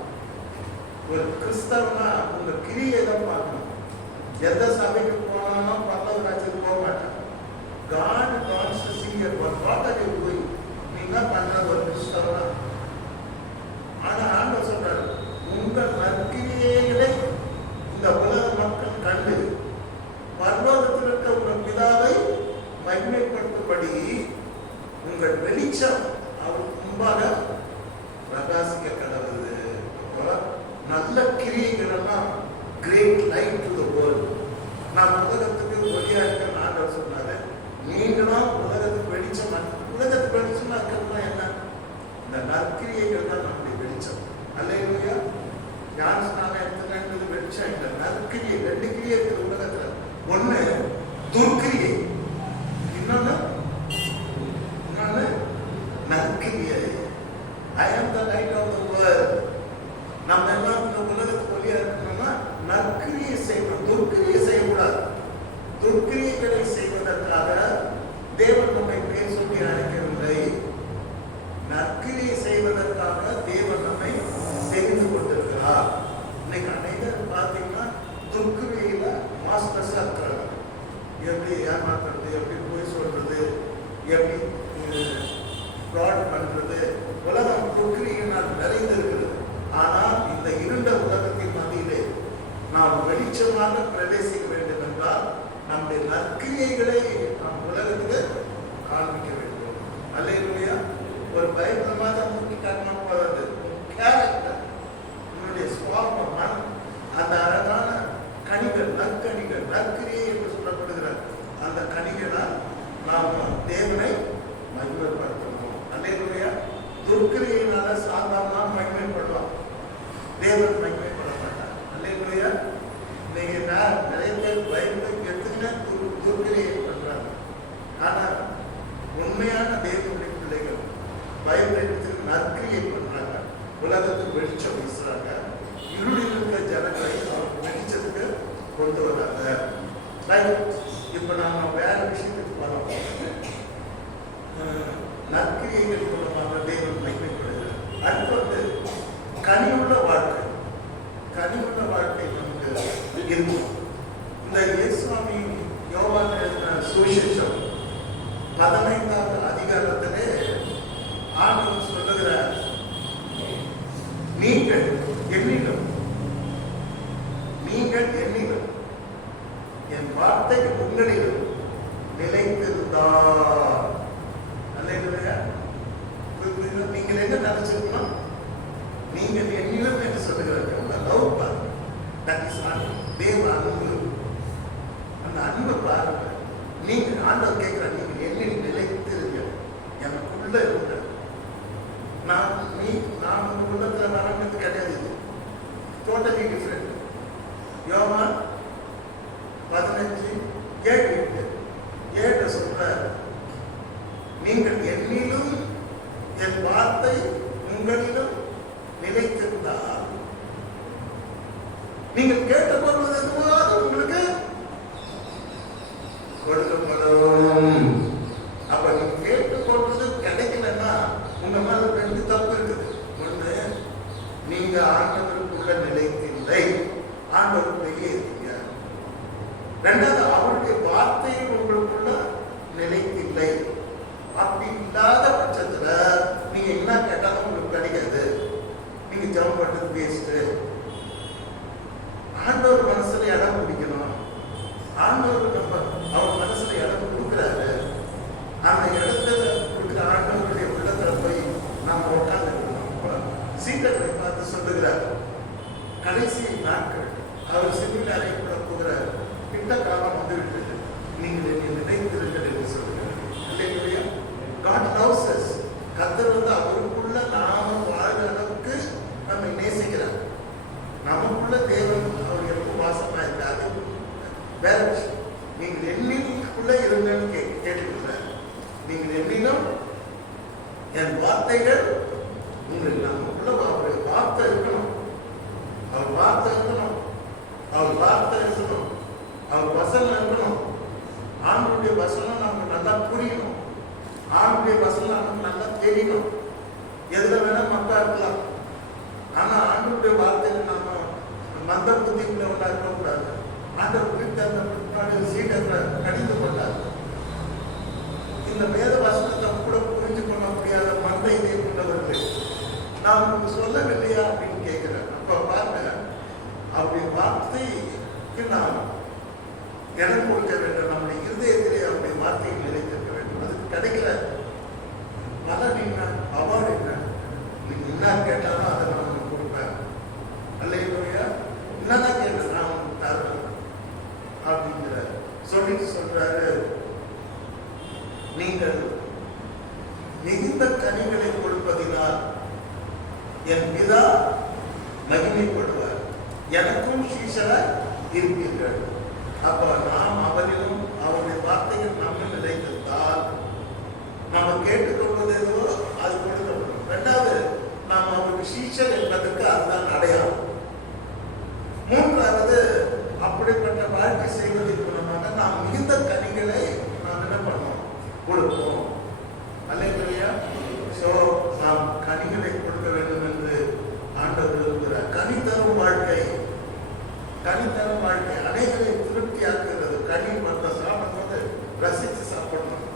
ஒரு கிறிஸ்தவனா உங்க கிரியை தான் பார்க்கணும். எந்த சபைக்கு போனாலும் 10வது ராஜ்யத்துக்கு போக மாட்டேன். God wants to see your work. What are you doing? நீங்க பண்றது ஒரு கிறிஸ்தவனா? ஆனா ஆண்டவர் சொல்றாரு, உங்கள் நற்கிரியைகளை இந்த உலக மக்கள் கண்டு பரலோகத்தில் இருக்க உங்கள் பிதாவை மகிமைப்படுத்தும்படி உங்கள் வெளிச்சம் அவர் முன்பாக பிரகாசிக்க கடவுது. நல்ல கிரியைகள் எல்லாம் great light to the world. நான் உலகத்துக்கு ஒளியா இருக்க ஆண்டவர் சொன்னாரு. நீங்களும் உலகத்துக்கு வெளிச்சம். உலகத்துக்கு வெளிச்சமா இருக்கிறதுனா என்ன? இந்த நற்கிரியைகள் தான் நம்முடைய வெளிச்சம். அல்லேலூயா. ஞானஸ்நானம் எடுத்துக்கிறது வெளிச்சம் இல்லை, நற்கிரியை. 2 கிரியை இருக்குது உலகத்துல. ஒண்ணு துர்க்கிரியை, இன்னொன்னு நற்கிரியை. I am the light of the world. நம்ம எல்லாம் இந்த உலகத்துக்கு ஒளியா இருக்கணும்னா நற்கிரியை செய்யணும், துர்க்கிரியை செய்யக்கூடாது. துர்க்கிரியைகளை செய்வதற்காக தேவன் நம்மை பேர் சொல்லி அழைக்கவில்லை. நற்கிரியை செய்வதற்காக தேவன் நம்மை தெரிந்து கொண்டிருக்கிறார். இன்னைக்கு அனைவரும் பார்த்தீங்கன்னா துர்க்கிரியில மாஸ்டர்ஸா இருக்கிறாங்க. எப்படி ஏமாற்றுறது, எப்படி போய் சொல்றது, எப்படி ஃப்ராட் பண்றது, உலகம் துர்க்கிரியினால் நிறைந்து இருக்கிறது. ஆனால் இந்த இருண்ட உலகத்தின் மத்தியிலே நாம் வெளிச்சமாக பிரவேசிக்க வேண்டும் என்றால் நம்முடைய நற்கிரியைகளை நாம் உலகத்துக்கு காண்பிக்க வேண்டும். அல்லேலூயா. ஒரு பயங்கரமாக தூக்கி காட்டணும் போறது கேரக்டர், உன்னுடைய சுவாபம், அந்த அழகான கனிகள், நற்கனிகள், நற்கிரியை என்று சொல்லப்படுகிற அந்த கனிகளால் நாம் தேவனை மகிமைப்படுத்தணும். அல்லேலூயா. துர்க்கிரியினால சாதாரண மகிமைப்படுவான், தேவன் மகிமைப்பட மாட்டார். அல்லேலூயா. நீங்க நிறைய பேர் பயந்து எடுத்துக்கிட்டே துர்க்கிரியை பண்றாங்க. ஆனா உண்மையான தேவனுடைய பிள்ளைகள் பயன்படுத்தி நற்கிரியை பண்றாங்க, உலகத்துக்கு வெளிச்சம் வீசுறாங்க, இருளில் இருக்கிற ஜனங்களை வெளிச்சத்துக்கு கொண்டு வராங்க. இப்ப நாம வேற விஷயத்துக்கு போறோம். நற்கிரியைகள் மூலமாக தேவன் மகிமைப்படுகிறார். அடுத்து வந்து கனிவுள்ள வாழ்க்கை. கனிவுள்ள வாழ்க்கை நமக்கு இருக்கும். இந்த இயேசுவாமி யோவான் எழுதின சுவிசேஷம் 15வது அதிகாரத்திலே ஆண்டவர் சொல்லுகிறார், நீங்கள் எண்ணிலும் என் வார்த்தை உங்களிலும் நிலைத்திருந்தார். அல்லேலூயா. நீங்கள் என்ன நினைச்சிருக்கணும்? நீங்கள் என்னிலும் என்று சொல்லுகிறார்கள். லவ் பாருங்க, தட் இஸ் தேவ அன்பு. அந்த அன்பை பாருங்க. நீங்க ஆண்டவர் கேட்கிற, நீங்கள் என்னில் நிலைத்திருங்க, எனக்குள்ள இருங்க. நான் உங்க உள்ளத்துல வரணும்னு கிடையாது. Totally different. யோவான் 15:7 சொல்றார், நீங்கள் என்னிலும் என் வார்த்தை உங்களிலும் நிலைத்திருந்தால் நீங்கள் கேட்டுக்கொள்வது எதுவோ அது உங்களுக்கு கொடுக்கப்படும். அப்ப நீங்க கேட்டுக்கொள்வது கிடைக்கலன்னா உங்க மேல 2 தப்பு இருக்குது. ஒண்ணு, நீங்க ஆண்டவருக்குள்ள நிலைத்தில்லை, ஆண்டவருக்குள்ளேயே இருக்கீங்க. 2வது, அவருடைய வார்த்தையில் உங்களுக்குள்ள நிலைத்தில்லை. அப்படி இல்லாத பட்சத்துல நீங்க என்ன கேட்டாலும் உங்களுக்கு கிடைக்காது. நீங்க ஜெபம் பண்றது வேஸ்ட். ஆண்டவர் மனசுல இடம் பிடிக்கணும். ஆண்டவர் அவர் மனசுல இடம் கொடுக்குறாரு. அந்த இடத்துல கொடுக்குற ஆண்டவருடைய உள்ளத்துல போய் நம்ம உட்கார்ந்து சீட்டர்களை பார்த்து சொல்லுகிறார், கடைசி நாட்கள் அவர் சிவில் அறைக்குள்ள போகிறார், கிட்ட காலம் வந்து விட்டது, நீங்கள் என்னை நினைத்திருங்கள் என்று சொல்லுகிறார். இல்லையா? God loves us. கர்த்தர் வந்து அவருக்குள்ள நாம வாழ்கிற அளவுக்கு நம்மை நேசிக்கிறார். நமக்குள்ள தேவன் அவர் எனக்கு வாசமா இருக்காது. வேற விஷயம். நீங்கள் என்னிலுக்குள்ள இருங்கன்னு கேட்டுக்கிறார். நீங்கள் என்னிலும் என் வார்த்தைகள் உங்களுக்கு நமக்குள்ள அவருடைய வார்த்தை இருக்கணும். அவர் வார்த்தை இருக்கணும். அவர் வார்த்தை இருக்கணும். அவர் வசனம் இருக்கணும். ஆண்டுடைய வசனம் நமக்கு நல்லா புரியணும். ஆண்டுடைய வசனம் நமக்கு நல்லா தெரியணும். எதுல வேணா மக்கா இருக்கலாம். ஆனா ஆண்டுடைய வார்த்தையில நம்ம மந்த புத்திக்குள்ள ஒன்றா இருக்கக்கூடாது. ஆண்டவர் வீட்டு அந்த பிற்பாடு சீடர்களை கடிந்து கொண்டார். இந்த வேத வசனத்தை கூட புரிஞ்சு கொள்ள முடியாத மந்த இதை கொண்டவர்கள் நான் உங்களுக்கு சொல்லவில்லையா அப்படின்னு கேட்கிறேன். அப்ப பாருங்க, அப்படி வார்த்தைக்கு நாம் இடம் கொடுக்க வேண்டும். நம்முடைய இருதயத்திலே அவருடைய வார்த்தையை நிலைத்திருக்க வேண்டும். அதுக்கு கிடைக்கல. பலன் என்ன, அவார்டு என்ன, நீங்க என்ன கேட்டாலும் அதை நான் உங்களுக்கு கொடுப்பேன். அல்லையா? என்னதான் கேட்க நான் உங்களுக்கு தருவேன் அப்படிங்கிற சொல்றாரு. நீங்கள் மிகுந்த கனிகளை கொடுப்பதினால் என் பிதா மகிமைப்படுவார், எனக்கும் சீஷராய் இருப்பீர்கள். அப்ப நாம் அவரிலும் அவருடைய வார்த்தைகள் நம்ம நிலைத்திருந்தால் நம்ம கேட்டுக்கொள்வது எதுவோ அது கொடுக்கப்படும். 2வது, நாம் அவருக்கு சீஷர் என்பதற்கு அதுதான் அடையாளம். 3வது, அப்படிப்பட்ட வாழ்க்கை செய்வதன் மூலமாக நாம் மிகுந்த கனிகளை நாம் என்ன பண்ணோம், கொடுப்போம். அல்லேலூயா. சோ நாம் கனிகளை கொடுக்க வேண்டும் என்று ஆண்டவர் விரும்புகிறார். கனி தரும் வாழ்க்கை, கனி தரும் வாழ்க்கை அனைவரை திருப்தியாக்குகிறது. கனி மரத்தை சாப்பிடும்போது ரசித்து சாப்பிடணும்.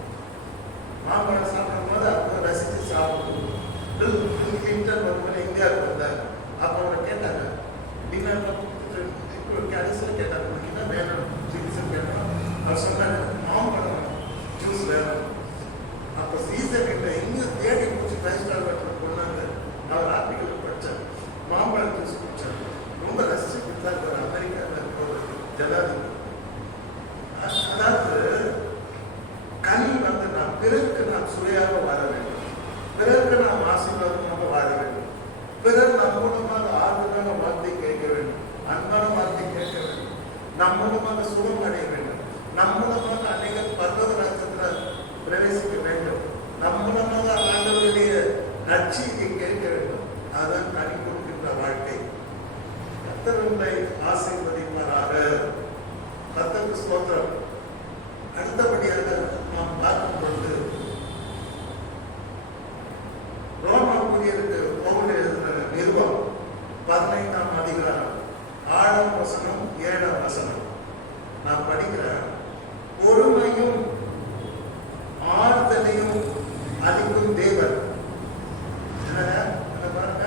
மாம்பழம் சாப்பிடும் போது அப்போ ரசித்து சாப்பிடணும். வரும்போது இந்தியாவுக்கு வந்தாங்க. அப்போ அவங்க கேட்டாங்க, கடைசியில் கேட்டாங்க, உங்களுக்கு என்ன வேணும் சிகிச்சை கேட்டோம். அவர் சொன்னாங்க, மாம்பழம் ஜூஸ் வேணும். அப்போ சீசன் இல்லை, எங்கே தேடி பிடிச்சி 5 ஸ்டார் ஹோட்டலுக்கு கொண்டாங்க. அவர் ஆர்டிக்கல் படித்தார், மாம்பழம் ஜூஸ் குடித்தார். ரொம்ப ரசிச்சு கொடுத்தாரு. ஒரு அமெரிக்காவில் இருக்கிற ஒரு ஜனாதிபதி. அதாவது கனி வந்து நாம் பிறருக்கு நாம் சுவையாக வாழ வேண்டும், பிறருக்கு நாம் ஆசீர்வாதமாக வாழ வேண்டும், பிறர் நம் மூலமாக ஆறுதலான வார்த்தை கேட்க வேண்டும், அன்பான வார்த்தை கேட்க வேண்டும், நம் மூலமாக சுகம் அடைய வேண்டும், நம் மூலமாக அநேகர் பர்வத ராஜ்யத்தில் பிரவேசிக்க வேண்டும், நம் மூலமாக ஆண்டவருடைய நற்செய்தியை கேட்க வேண்டும். அதுதான் கனி கொடுக்கின்ற வாழ்க்கை. கர்த்தர் உங்களை ஆசீர்வதிப்பாராக. கர்த்தருக்கு ஸ்தோத்திரம். அடுத்தபடியாக நாம் பார்க்கும் பொழுது ரோமாபுரியருக்கு பவுல் எழுதின நிருபம் 15ஆம் அதிகாரம் 6ஆம் வசனம் 7ஆம் வசனம் நான் படிக்கிறேன். பொறுமையும் ஆறுதலையும் அளிக்கும் தேவன். பாருங்க,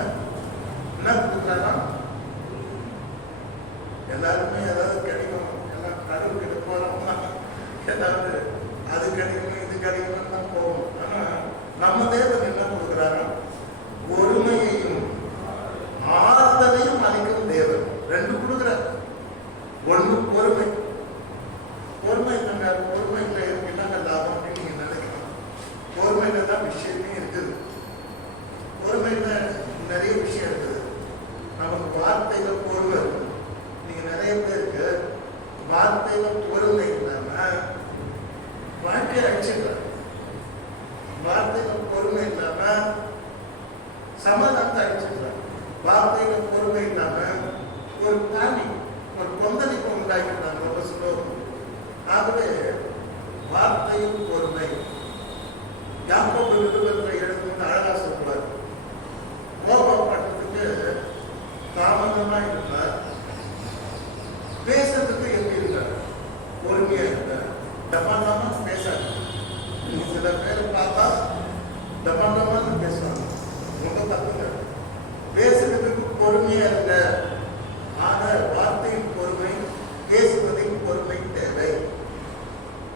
என்ன கொடுக்குறாங்க, எல்லாருமே ஏதாவது கிடைக்கும், எல்லாம் கடவுள் கிட்ட போறோம்னா ஏதாவது அது கிடைக்கணும் இது கிடைக்கணும் தான் போகும். ஆனா நம்ம தேவன் என்ன கொடுக்குறாங்க, பொறுமையையும் ஆறுதலையும் அளிக்கும் தேவன். 2 கொடுக்குறார். 1 பொறுமை. பொறுமை இல்லைங்க, பொறுமை இல்லை என்னங்க லாபம் அப்படின்னு நீங்க நினைக்கணும். பொறுமையில தான் விஷயமே இருக்குது. பொறுமை வார்த்தையில பொறுமை இருக்கும். நீங்க நிறைய பேருக்கு வார்த்தையில பொறுமை இல்லாம வாழ்க்கையை அழிச்சிடுறாங்க. வார்த்தையில பொறுமை இல்லாம சமாதானத்தை அழிச்சிடுறாங்க. வார்த்தையில பொறுமை இல்லாம ஒரு பிராணி ஒரு கொந்தளிப்பு உண்டாக்கிட்டாங்க ரொம்ப சுலபம். ஆகவே வார்த்தையும் பொறுமை. யாக்கோபு நிருபத்தில் எழுதும்போது அழகா சொல்லுவார், கோபப்பட்டதுக்கு தாமதமா இருந்தார், பேசுறதுக்கு எப்படி இருக்கார், பொறுமையா இருந்தார். டபாண்டமா பேசாது. நீங்க சில பேர் பார்த்தா டபாண்டமா பேசுவாங்க, ரொம்ப தப்புங்க. பேசுறதுக்கு பொறுமையா இருங்க. ஆக வார்த்தையின் பொறுமை, பேசுவதின் பொறுமை தேவை.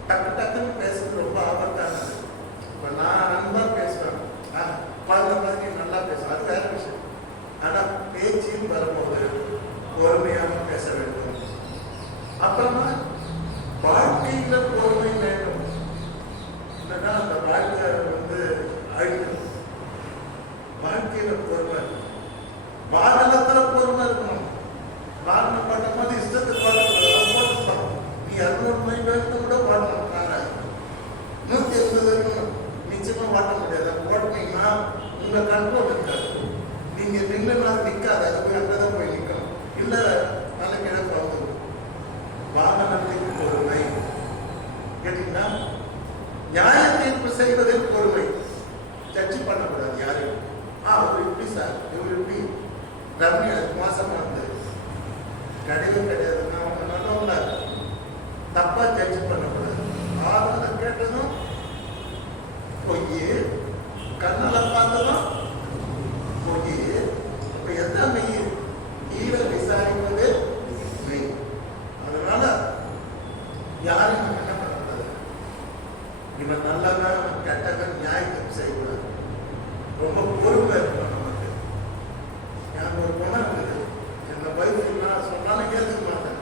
டக்கு டக்குன்னு பேசுறது ரொம்ப ஆபத்தானது. இப்போ நான் அன்பா பேசுவேன், குழந்தை மாதிரி நல்லா பேசுவேன், அது வேற விஷயம். ஆனா பேச்சின்னு வரும்போது பொறுமையாக பேச வேண்டும். அப்புறமா வாழ்க்கையில பொறுமை வேண்டும். இல்லைன்னா அந்த வாழ்க்கை அழிக்கும். வாழ்க்கையில பொறுமை, வாகனத்துல பொறுமை இருக்கணும். வாகனம் பண்ணும் போது இஷ்டத்துக்கு போட்டுக்கலாம். நீ 200 மைல் வேகத்தை கூட பாடலாம். 180 வரைக்கும் நிச்சயமா வாட்ட முடியாது. ஓட்டினீங்கன்னா உங்க கண்ட்ரோல் இருக்காது. நீங்க நின்றுனா நிற்காது, அது போய் அங்கதான் போய் நிற்கணும். இல்ல நல்ல கிழக்கு வந்து வாகனத்திற்கு பொறுமை கேட்டீங்கன்னா, நியாய தீர்ப்பு செய்வதில் பொறுமை. ஜட்ஜி பண்ணக்கூடாது யாரையும். அவர் இப்படி சார், இவர் இப்படி ரம்யா மாசமா இருந்தது கிடையவே கிடையாதுன்னா அவங்க நல்லவங்களா தப்பா ஜட்ஜ் பண்ணக்கூடாது. ஆதாரம் கேட்டதும் பொய், கண்ணால பார்த்ததும் பொய். அப்ப எல்லாம் மெய், ஈர விசாரிப்பது மெய். அதனால யாரும் என்ன பண்ணக்கூடாது, இவன் நல்லவன் கெட்டவன் நியாயத்துக்கு செய்யக்கூடாது. ரொம்ப பொறுமை இருக்கணும் நமக்கு. எனக்கு ஒரு குணம் இருக்குது, எங்க வயசு நான் சொன்னாலும் ஏற்றுக்க மாட்டேன்,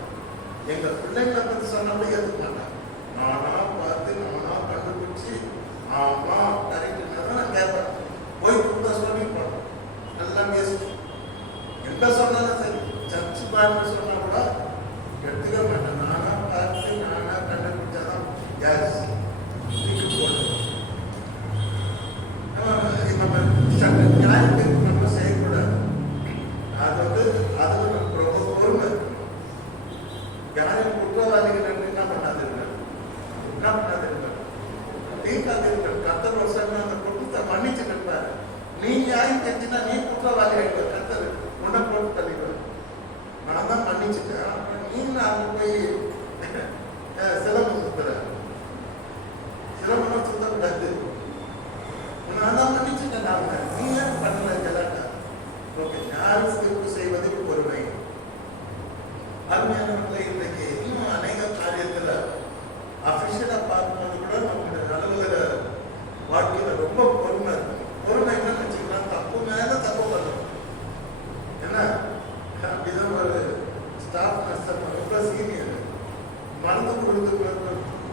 எங்க பிள்ளைங்களை பத்தி சொன்னாலும் ஏற்றுக்க மாட்டேன். நானா பார்த்து நானா கண்டுபிடிச்சு ஆமா கரெக்டுன்னா நான் கேட்பேன். போய் கூட சொல்லிப்போம், எல்லாம் பேசுவோம். எந்த சொன்னாலும் சரி, சர்ச்சு பார்த்து சொன்னா கூட எடுத்துக்க மாட்டேன். நானா பார்த்து நானா கண்டுபிடிச்சாதான் யாஸ் போடுவோம். நம்ம நியாயத்திற்கு நம்ம செய்யக்கூடாது. அது அது நமக்கு ரொம்ப பொறுமை. யாரும் குற்றவாளிகள் என்ன பண்ணாதிருக்காங்க, என்ன பண்ணாதிருக்காங்க, தீர்க்காதிருக்காங்க. கர்த்தர் வருஷம் அந்த குற்றத்தை மன்னிச்சு நிற்பாரு. நீ நியாயம் தெரிஞ்சுன்னா நீ குற்றவாளி ஆயிடுவ. கர்த்தர் உன்னை போட்டு தள்ளிடுவார். நான் தான் மன்னிச்சுட்டேன், அப்புறம் நீ நான் போய் சிலம்பு சுத்துற, சிலம்பு சுத்தக்கூடாது. நான் தான் மன்னிச்சுட்டேன், நான் நீங்க பண்ணல கலாட்டா. ஓகே, யாரும் தீர்ப்பு செய்வதில் பொறுமை. அருமையானவர்களை, இன்றைக்கு இன்னும் அநேக காரியத்துல அபிஷியலா பார்க்கும்போது கூட நம்மளுடைய அலுவலக வாழ்க்கையில ரொம்ப பொறுமை இருக்கும். பொறுமை என்னன்னு வச்சுக்கலாம், தப்பு மேல தப்பு பண்ணணும். ஏன்னா அப்படிதான் ஒரு ஸ்டாஃப் நர்ஸ் ரொம்ப சீனியர் மருந்து கொடுத்து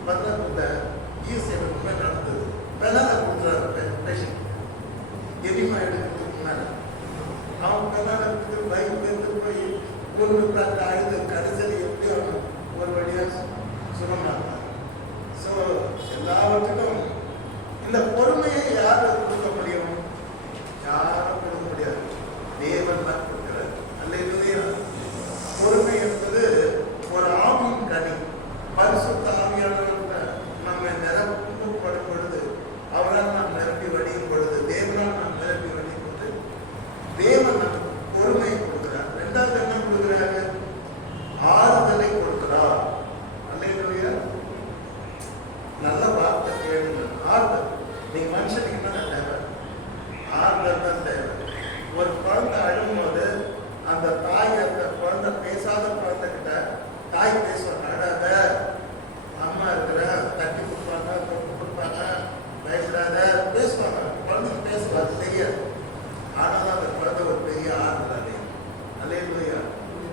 பண்றதுல ஈஸியாக ரொம்ப நடந்தது. பெலாத கொடுக்குறாரு பேஷண்ட், எரிமா எடுக்கிறதுக்கு மேல அவன் பெலாத கொடுத்து பயந்து போய் முன்னு அழுது கடைசியில் எப்படி அவன் ஒரு வழியாக சுகமாட்டான். ஸோ எல்லாவற்றிலும் இந்த பொறுமையை யார் கொடுக்க முடியும்? யாரும் கொடுக்க முடியாது, தேவன் தான் கொடுக்கிறார். அல்லேலூயா. பொறுமை என்பது ஒரு ஆவியின் கனி. பரிசுத்த ஆவியானவர் நம்ம நிரப்பப்படும் பொழுது, அவரால் நாம் நிரப்பி வடியும் பொழுது, தேவனால் நாம் நிரப்பி வடியும் பொழுது தேவன் நமக்கு பொறுமையை கொடுக்கிறார். ரெண்டாவது என்ன கொடுக்கிறாரு? ஆறுதலை கொடுக்கிறார். அல்லேலூயா. நல்ல வார்த்தை கேளுங்க. ஆறுதல். நீங்க மனுஷனுக்கு என்ன தேவை? ஆறுதல் தான் தேவை. ஒரு குழந்தை அழும்போது அந்த தாய், அந்த குழந்தை பேசாத குழந்தை கிட்ட தாய் பேசுவாங்க, அழாத, அம்மா இருக்கிற, தட்டி கொடுப்பாங்க, தொட்டு கொடுப்பாங்க, பயப்படாத பேசுவாங்க. குழந்தைங்க பேசுவாங்க, தெரியாது. ஆனால் அந்த குழந்தை ஒரு பெரிய ஆறுதல். அல்லேலூயா.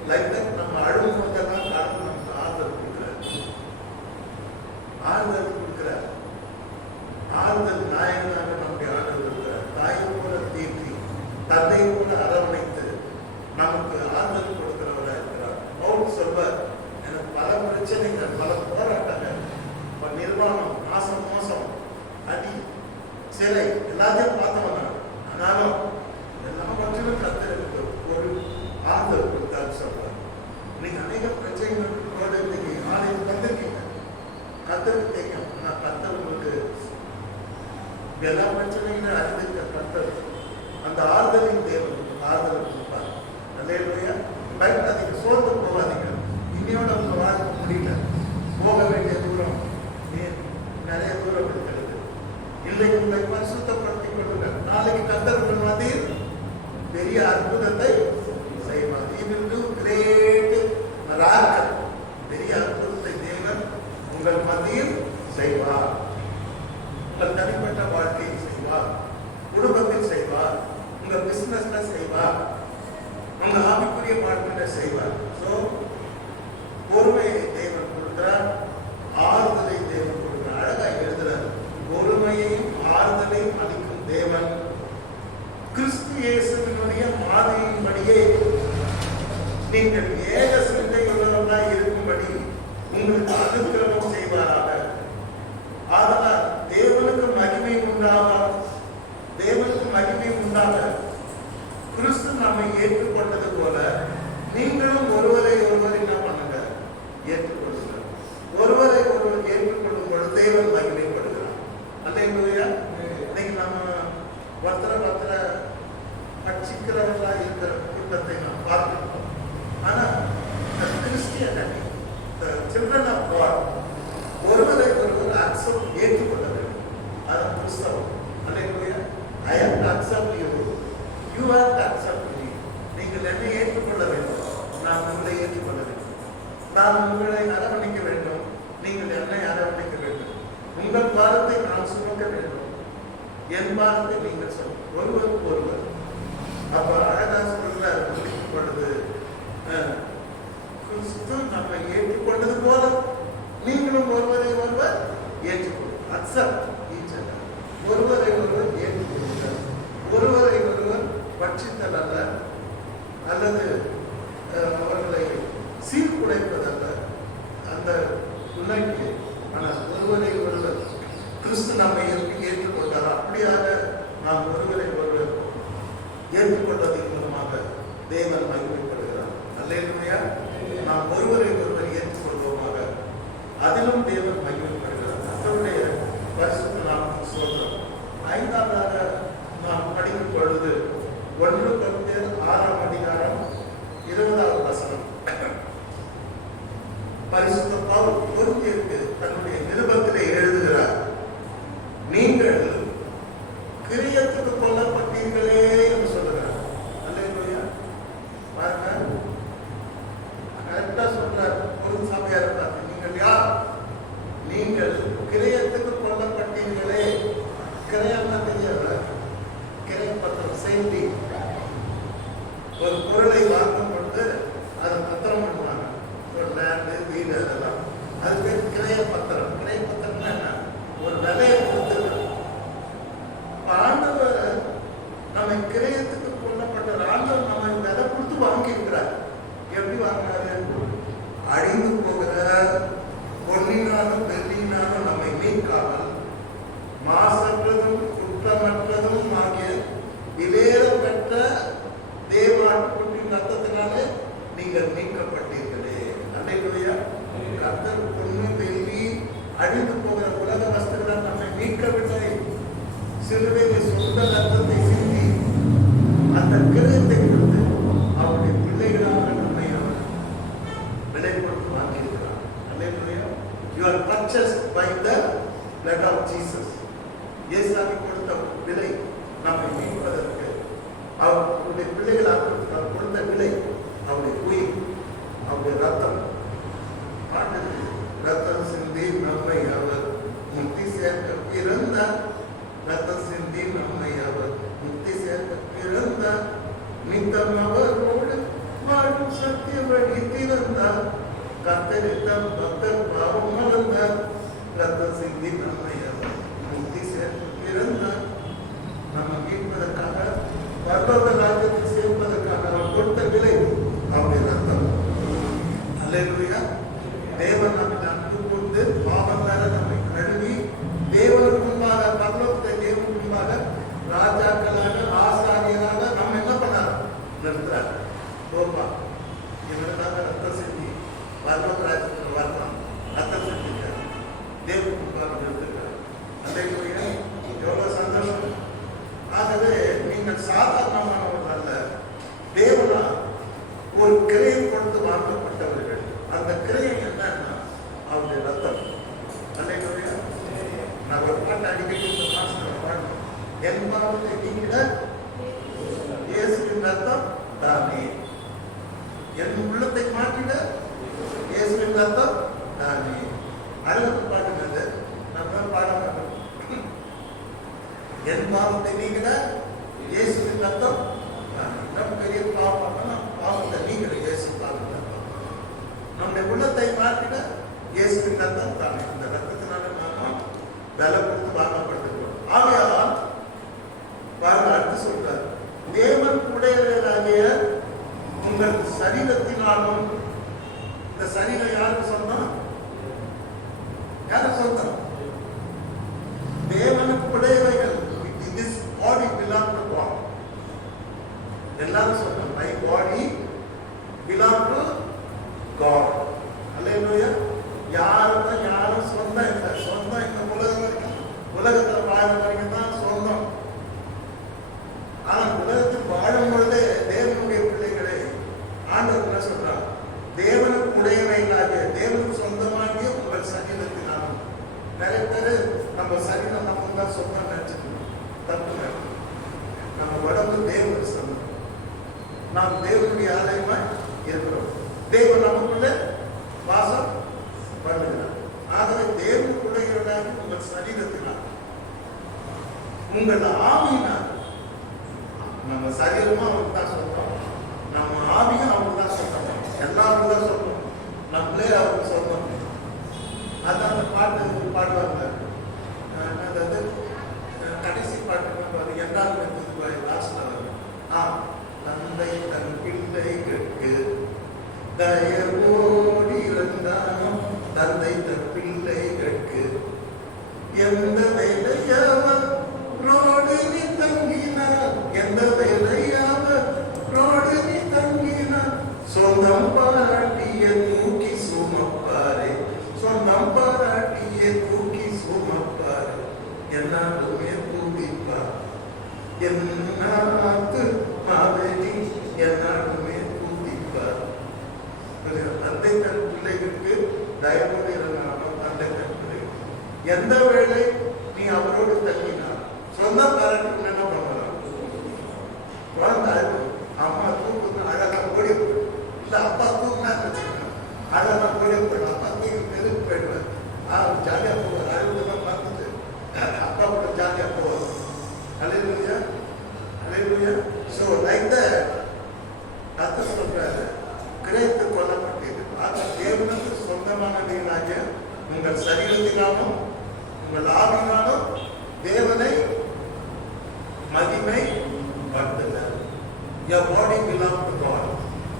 லைக் தட் நம்ம அழும் போதெல்லாம் கடவுள் நமக்கு ஆறுதல் கொடுக்கிறார். ஆறுதல் கொடுக்கிறார். ஆறுதல் நாயகனாக நம்முடைய ஆறுதல் இருக்கிறார். தாயை போல தீர்த்தி, தந்தை போல அரவணைத்து நமக்கு ஆறுதல் கொடுக்கிறார். பிரச்சனைகள், பல போராட்டங்கள், நிர்வாணம், நாசம், மோசம், அடி, சிலை எல்லாத்தையும் பார்த்தவன் நான். ஆனாலும் எல்லாம் பற்றியும் கர்த்தருக்கு ஒரு ஆறுதல் கொடுத்தாரு சொல்றாரு. நீங்க அநேக பிரச்சனைகளோடு இன்னைக்கு ஆலயம் வந்திருக்கீங்க. கர்த்தருக்கு தெரியும். ஆனா கர்த்தர் உங்களுக்கு எல்லா பிரச்சனைகளும் அறிவித்த கர்த்தர் அந்த ஆறுதலின் தேவன் ஆறுதல் கொடுப்பார். அல்லேலூயா. பயப்படாதீங்க, சோர்ந்து போகாதீங்க. இன்னையோட உங்க வாழ்க்கை முடியல, போக வேண்டிய தூரம் நிறைய தூரம் இருக்கிறது. இல்லைக்கு உங்களை பரிசுத்தப்படுத்திக் கொள்ளுங்க. நாளைக்கு கர்த்தர் உங்கள் மத்தியில் பெரிய அற்புதத்தை செய்வார். He will do great miracle. பெரிய அற்புதத்தை தேவன் உங்கள் மத்தியில் செய்வார். உங்கள் தனிப்பட்ட வாழ்க்கையை செய்வார், குடும்பத்தில் செய்வார், உங்க பிசினஸ்ல செய்வார், உங்க ஆவிக்குரிய வாழ்க்கையில செய்வார். சோ பொறுமையை தேவன் கொடுக்கிறார், ஆறுதலை தேவன் கொடுக்கிறார். அழகா எழுதுறார். பொறுமையையும் ஆறுதலையும் அளிக்கும் தேவன் கிறிஸ்து இயேசுவினுடைய மாதிரியின்படியே நீங்கள் ஏக சிந்தை உள்ளவர்களாய் இருக்கும்படி உங்களுக்கு அனுக்கிரகம் செய்வாராக. அதனால் தேவனுக்கு மகிமை உண்டாக, தேவனுக்கு மகிமை உண்டாக கிறிஸ்து நம்மை ஏற்றுக்கொண்டது போல நீங்களும் ஒருவரை ஒருவர் என்ன பண்ணுங்க, ஏற்றுக்கொள்ளுங்க. ஒருவரை ஒருவர் ஏற்றுக்கொள்ளும் பொழுது தேவன் மகிமைப்படுகிறார். அல்லேலூயா. இன்னைக்கு நம்ம ஒருத்தரை பட்சிக்கிறவர்களா இருக்கிற கூட்டத்தை நாம் பார்க்கிறோம். ஆனா கிறிஸ்டியானிட்டி, children of God, ஒருவரை ஒருவர் அக்செப்ட் ஏற்றுக்கொள்ள வேண்டும். அது கிறிஸ்தவம். அல்லேலூயா. I have to accept you. You have to accept me. நீங்கள் என்னை ஏற்றுக்கொள்ள வேண்டும், நான் உங்களை ஏற்றுக்கொள்ள வேண்டும். நான் உங்களை அரவணைக்க வேண்டும், நீங்கள் என்னை அரவணைக்க வேண்டும். உங்கள் பாரத்தை நான் சுமக்க வேண்டும், என் பாரத்தை நீங்கள் சொல்ல. ஒருவருக்கு ஒருவர். அப்ப அழகா சொல்ற முடிக்கும் பொழுது கிறிஸ்து நம்மை ஏற்றுக்கொண்டது போல நீங்களும் ஒருவரை ஒருவர் ஏற்றுக்கொள்ளும். Accept each other. ஒருவரை ஒருவர் ஏற்றுக்கொள்ளுங்கள். ஒருவரை ஒருவர் பட்சித்தல் அல்ல, அல்லது அவர்களை சீர்குலைப்பதல்ல அந்த உணர்வு. ஆனால் ஒருவரை ஒருவர் கிறிஸ்து நம்மை ஏற்றுக்கொண்டார். அப்படியாக நாம் ஒருவரை ஒருவர் ஏற்றுக்கொண்டதன் மூலமாக தேவன் மகிமைப்படுகிறார். அல்லேலூயா. நாம் ஒருவரை ஒருவர் ஏற்றுக்கொள்வோமாக, அதிலும் தேவன் மகிமைப்படுகிறார். அவருடைய பரிசுத்த நாமத்துக்கு ஸ்தோத்திரம். ஐந்தாவதாக நாம் படிக்கும் பொழுது 1 Corinthians 6:20 பரிசுத்த பவுல் கொரிந்தியருக்கு தன்னுடைய நிருபத்திலே எழுதுகிறார். நீங்கள் கிரியத்துக்கு கொல்லப்பட்டீர்களே என்று சொல்லுகிறார். அல்லேலூயா. பாருங்க, கரெக்டா சொல்றார். ஒரு சபையாரை பார்த்து, நீங்கள் யார்? நீங்கள் கிரியத்துக்கு கொல்லப்பட்டீர்களே. கிரயம்னா தெரியாத, கிரயம் பத்திரம், செய்தி. ஒரு பொருளை வாங்கும் பொழுது அதை பத்திரம் பண்ணுவாங்க. ஒரு லேண்டு, வீடு, அதெல்லாம் அது பேர் கிரய பத்திரம். கிரய பத்திரம்னா என்ன? ஒரு விலையை கொடுத்துருக்காங்க. ஆண்டவர் நம்ம கிரயத்துக்கு கொல்லப்பட்ட ஆண்டவர் நம்ம விலை கொடுத்து வாங்கியிருக்கிறார். எப்படி வாங்கினாரு? அழிந்து போகிற பொன்னினாலும் வெள்ளினாலும் நம்மை மீட்காமல் மாசற்றதும் குற்றமற்றதும் ஆகிய விலையேற பெற்ற தேவ ஆட்டுக்குட்டியின் ரத்தத்தினாலே நீங்கள் மீட்கப்பட்டீர்களே. அல்லேலூயா. கர்த்தர் பொன்னு வெள்ளி அழிந்து போகிற உலக வஸ்துகளால் நம்மை மீட்கவில்லை. சிலுவையில் சொந்த ரத்தத்தை சிந்தி அந்த கிரயத்தை கொடுத்து அவருடைய பிள்ளைகளாக நம்மை அவர் விலை கொடுத்து வாங்கியிருக்கிறார். அல்லேலூயா. You are purchased by the blood of Jesus. இயேசுவை கொடுத்த விலை நம்மை மீட்பதற்கு, அவருடைய பிள்ளைகளாக அவர் கொடுத்த விலை, அவருடைய உயிர், அவருடைய ரத்தம். ரத்தம் சிந்தி நம்மை அவர் முக்தி சேர்க்க பிறந்தார். ரத்தம் சிந்தி நம்மை அவர் முக்தி சேர்க்க பிறந்தார். நித்தம் அவரோடு வாழும் சத்திய வழி திறந்தார். கத்தரித்தம் பக்தர் பாவம் மறந்தார். ரத்தம் சிந்தி நம்மை அவர் முக்தி சேர்க்க பிறந்தார். நம்ம மீட்பதற்காக, பரலோக ராஜ்யத்தில் சேர்ப்பதற்காக அவர் கொடுத்த விலை அவருடைய ரத்தம். அல்லேலூயா. தேவன் கோபா இவனுக்காக ரத்தம் செஞ்சு வரலாற்று வரலாம் ரத்தம் செஞ்சிருக்காரு, தேவனுக்காக எடுத்துருக்காரு. அதே எவ்வளவு சந்தோஷம். ஆகவே நீங்கள் சாதாரணமானவர்கள் அல்ல, தேவனா ஒரு கிரையம் கொடுத்து வாங்கப்பட்டவர்கள். அந்த கிரையம் என்னன்னா அவருடைய ரத்தம். அல்லேலூயா. நான் ஒரு பாட்டு அடிக்கடி இந்த மாசத்துல பாடணும். என் பாவத்தை நீக்கிட இயேசுவின் ரத்தம் தானே, என் உள்ளத்தை மாற்றிட இயேசுவின் ரத்தம் தானே. அழகு பாட்டுங்கிறது நம்ம பாட மாட்டோம். என் பாவத்தை நீக்கிட இயேசுவின் ரத்தம் தானே. நம்ம பெரிய பாவம் பாவத்தை நீக்கிட இயேசு பாவம் ரத்தம். நம்முடைய உள்ளத்தை மாற்றிட இயேசுவின் ரத்தம் தானே. இந்த ரத்தத்தினால நாம விலை கொடுத்து வாங்கப்பட்டிருக்கிறோம். ஆகையால் அடுத்து சொல்றார், தேவன் உடையவராகிய உங்கள் சரீரத்தினாலும். இந்த சரீரம் யாருக்கு சொந்தம்? யாருக்கு சொந்தம்? தேவனுக்கு உடையவைகள். This body belong to God. எல்லாரும் சொந்தம். My body belong to God. அல்லேலூயா. யாரும் சொந்தம் இல்லை. சொந்தம் இந்த உலகம் வரைக்கும், உலகத்தில் வாழ வரைக்கும் தான் சொந்தம். ஆனால் உலகத்தில் வாழும் பொழுதே தேவனுடைய பிள்ளைகளை ஆண்டவர் என்ன சொல்றார்? தேவனுக்கு உடையவைகளாகிய, தேவனுக்கு சொந்தமாகிய உங்கள் சரீரத்தினாலும். நிறைய பேர் நம்ம சரீரம் நம்ம தான் சொந்தம் நினைச்சிருக்கோம். தப்பு. நம்ம உடம்பு தேவனுக்கு சொந்தம். நாம் தேவனுடைய ஆலயமா இருக்கிறோம். தேவன் நமக்குள்ள வாசம் பண்ணுகிறார். ஆகவே தேவனுக்கு உடையவர்களாக உங்கள் சரீரத்தினால், உங்கள் ஆவியினால். நம்ம சரீரமும் அவருக்கு தான் சொந்தம், நம்ம ஆவியும் அவருக்கு தான் சொந்தம், எல்லாரும் தான் சொந்தம், நம்மளே அவருக்கு சொந்தம். அதான் அந்த பாட்டு பாடுவாங்க. அதாவது கடைசி பாட்டு எல்லாருமே லாஸ்ட்ல வரும். தந்தை தன் பிள்ளைகளுக்கு தயவோடு இருந்தாலும், தந்தை தன் பிள்ளைகளுக்கு எந்த வேலையாவது ரோடு நீ தங்கினார், எந்த வேலையாவது ரோடு நீ தங்கினார், சொந்தம் பாராட்டிய தூக்கி சுமப்பாரே, சொந்தம் பாராட்டிய தூக்கி சுமப்பாரே, என்னாலுமே தூக்கிப்பார், என்னாத்து மாதிரி என்னாலுமே தூக்கிப்பார். தந்தை தன் பிள்ளைகளுக்கு தயவோடு இருந்தாலும், தந்தை தன் பிள்ளைகள் எந்த வேலை நீ அவரோடு தங்கினார், சொந்தம் பாராட்டி என்ன பண்ணலாம்? குழந்தை அம்மா தூக்கு அழகா ஓடி போயிடும், இல்ல அப்பா தூக்குனா அழகா ஓடி போயிடும். அப்பா தூக்கி பெருக்கு போயிடுவேன், ஜாலியா போவார், அழுகுதான் பார்த்துட்டு அப்பா கூட ஜாலியா போவார். அல்லேலூயா, அல்லேலூயா. So like that, கர்த்தர் சொல்றாரு, கிரேத்து கொல்லப்பட்டது. ஆக தேவனுக்கு சொந்தமானவர்களாகிய உங்கள் சரீரத்தினாலும் உங்கள் ஆவினாலும் தேவனை மகிமை படுத்துங்கள். Your body belong to God,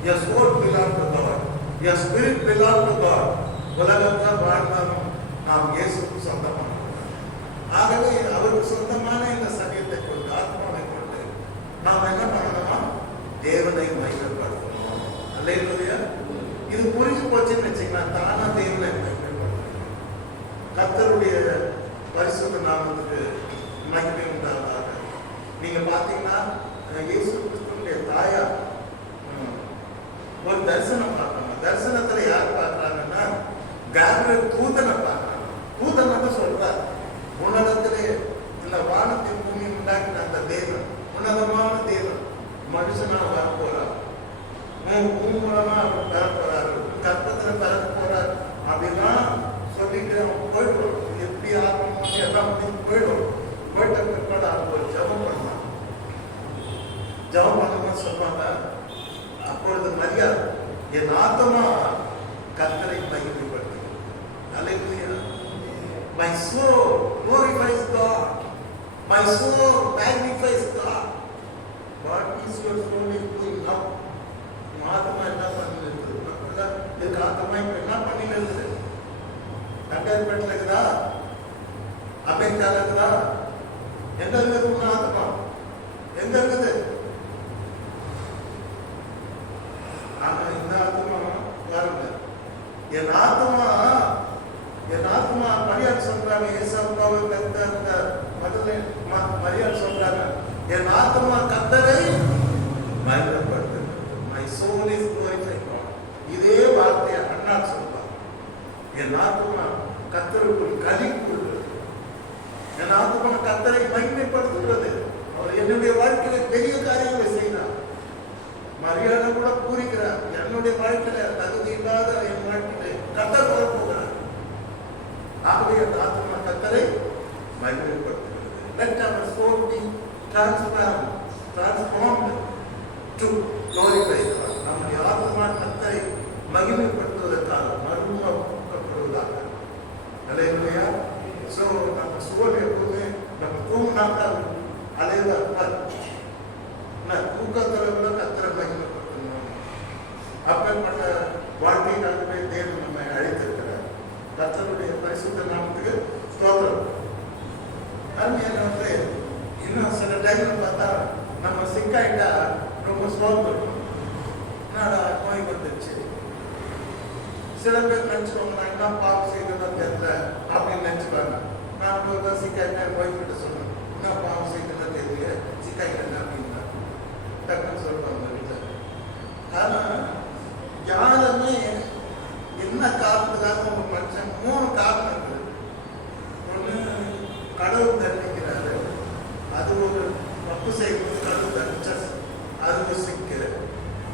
your soul belong to God, your spirit belong to God. உலகத்தில் வாழ்ந்தாலும் நாம் இயேசுக்கு சொந்தமானவர்கள். ஆகவே அவருக்கு சொந்தமான இந்த சரீரத்தை கொண்டு, ஆத்மாவை கொண்டு நாம் என்ன பண்ணணுமா? தேவனை மகிமைப்படுத்தணும். அல்லேலூயா. இது புரிஞ்சு போச்சுன்னு வச்சுக்கலாம், தானா தேவனை மகிமைப்படுத்தணும். கர்த்தருடைய பரிசுத்த நாமத்துக்கு மகிமை உண்டாவதாக. நீங்க பாத்தீங்கன்னா இயேசு கிறிஸ்துவினுடைய தாயார் ஒரு தரிசனம் பார்க்கணும். தரிசனத்துல யார் பார்க்கறாங்கன்னா, காபிரியேல் தூதனை பார்க்கறாங்க. தூதன் சொல்றார், உன்னதத்திலே இந்த வானத்தின் பூமி உண்டாக்கின அந்த தேவன், உன்னதமான தேவன் மனுஷனா வர போறார், உன் மூலமா அவர் பெற போறாரு, கர்த்தத்துல பெற போறார் அப்படிலாம் சொல்லிட்டு அவன் போயிடுவோம். எப்படி ஆரம்பம் எல்லாம் போயிடும். போயிட்ட பிற்பாடு அவங்க ஒரு ஜபம் பண்ணலாம். ஜபம் பண்ணணும்னு சொல்லுவாங்க. அப்பொழுது மரியாதை, என் ஆத்மா கர்த்தரை மகிமைப்படுத்தும். அல்லேலூயா. My soul glorifies God. My soul magnifies God. What is your soul doing now? ஆத்மா என்ன பண்ணிருக்குது? இதுக்கு ஆத்மா இப்ப என்ன பண்ணிருக்குது? கண்டேற்பேட்டில் இருக்குதா? அமெரிக்காவில் இருக்குதா? எங்க இருக்குது ஆத்மா? எங்க இருக்குது? என் ஆத்மா மரியாதை சொல்றாங்க. ஏசப்பாவை கத்த முதல்ல மரியாதை சொல்றாங்க, என் ஆத்மா கர்த்தரை மகிமைப்படுத்துகிறது. My soul is glorifying God. இதே வார்த்தையை அண்ணா சொல்றாங்க. என் ஆத்மா கர்த்தருக்குள் களி கூறுகிறது. என் ஆத்மா கர்த்தரை மகிமைப்படுத்துகிறது. அவர் என்னுடைய வாழ்க்கையில பெரிய காரியங்களை செய்தார். மரியாதை கூட கூறுகிறார், என்னுடைய வாழ்க்கையில தகுதி இல்லாத என் வாழ்க்கையில கர்த்தர் வரப்போகிறார். ஆகவே அந்த ஆத்மா கர்த்தரை மகிமைப்படுத்துகிறது. Let our soul be transformed to glorify God. நம்முடைய ஆத்மா கர்த்தரை மகிமைப்படுத்துவதற்காக மறுரூபப்படுவதாக. அல்லேலூயா. சோ நம்ம சோல் எப்பவுமே நம்ம தூங்கினாக்கா அலைவா தூக்கத்துல கூட கர்த்தரை மகிமைப்படுத்தணும். அப்பேற்பட்ட வாழ்க்கைக்காகவே தேவன் நம்மை அழைத்திருக்கிறார். கர்த்தருடைய பரிசுத்த நாமத்துக்கு ஸ்தோத்திரம். இன்னும் சில டைம்ல பார்த்தா நம்ம சிக்காயிட்டா ரொம்ப சோர்ந்துடும். என்னடா நோய் வந்துருச்சு. சில பேர் நினைச்சுக்கோங்க, நான் என்ன பாவம் செய்ததான் தெரியல அப்படின்னு நினைச்சுப்பாங்க. நான் தான் சிக்காயிட்டேன், நோய் கிட்ட சொன்னேன், என்ன பாவம் செய்ததான் தெரியல, சிக்காயிட்டேன் அப்படின்னா டக்குன்னு சொல்லுவாங்க வீட்டில். ஆனா யாருமே என்ன காரணத்துக்காக ஒரு மனுஷன் 3 காரணம் இருக்குது. ஒண்ணு கடவுள் தண்டிக்கிறாரு, அது ஒரு தப்பு செய்வது கடவுள் தண்டிச்சா அது ஒரு சிக்கு,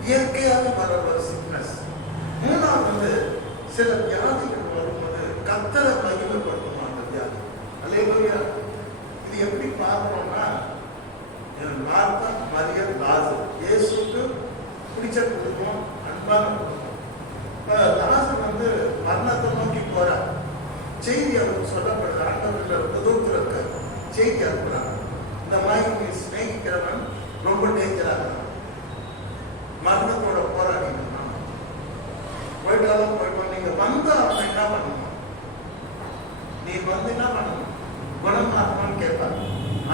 இயற்கையாக வர ஒரு சிக்னஸ். 3வது சில வியாதிகள் வரும்போது கர்த்தரை மகிமைப்படுத்தும் அந்த வியாதி. அல்லேலூயா. இது எப்படி பார்க்கணும்னா, மார்த்தா, மரியம், லாசர், இயேசுக்கு பிடிச்ச குடும்பம், அன்பான குடும்பம். லாசர் மரணத்தை நோக்கி போறார். செய்தி அவருக்கு சொல்லப்படுது, ஆண்டவர்கள் உதவுறதுக்கு செய்தி அனுப்புறாங்க. இந்த மாதிரி நீ சிநேகிக்கிறவன் ரொம்ப டேஞ்சராக மரணத்தோட போராடினா போயிட்டாலும் போயிட்டோம். நீங்க வந்து அவன் என்ன பண்ணணும், நீ வந்து என்ன பண்ணணும், குணமாக்குமான்னு கேட்பாங்க.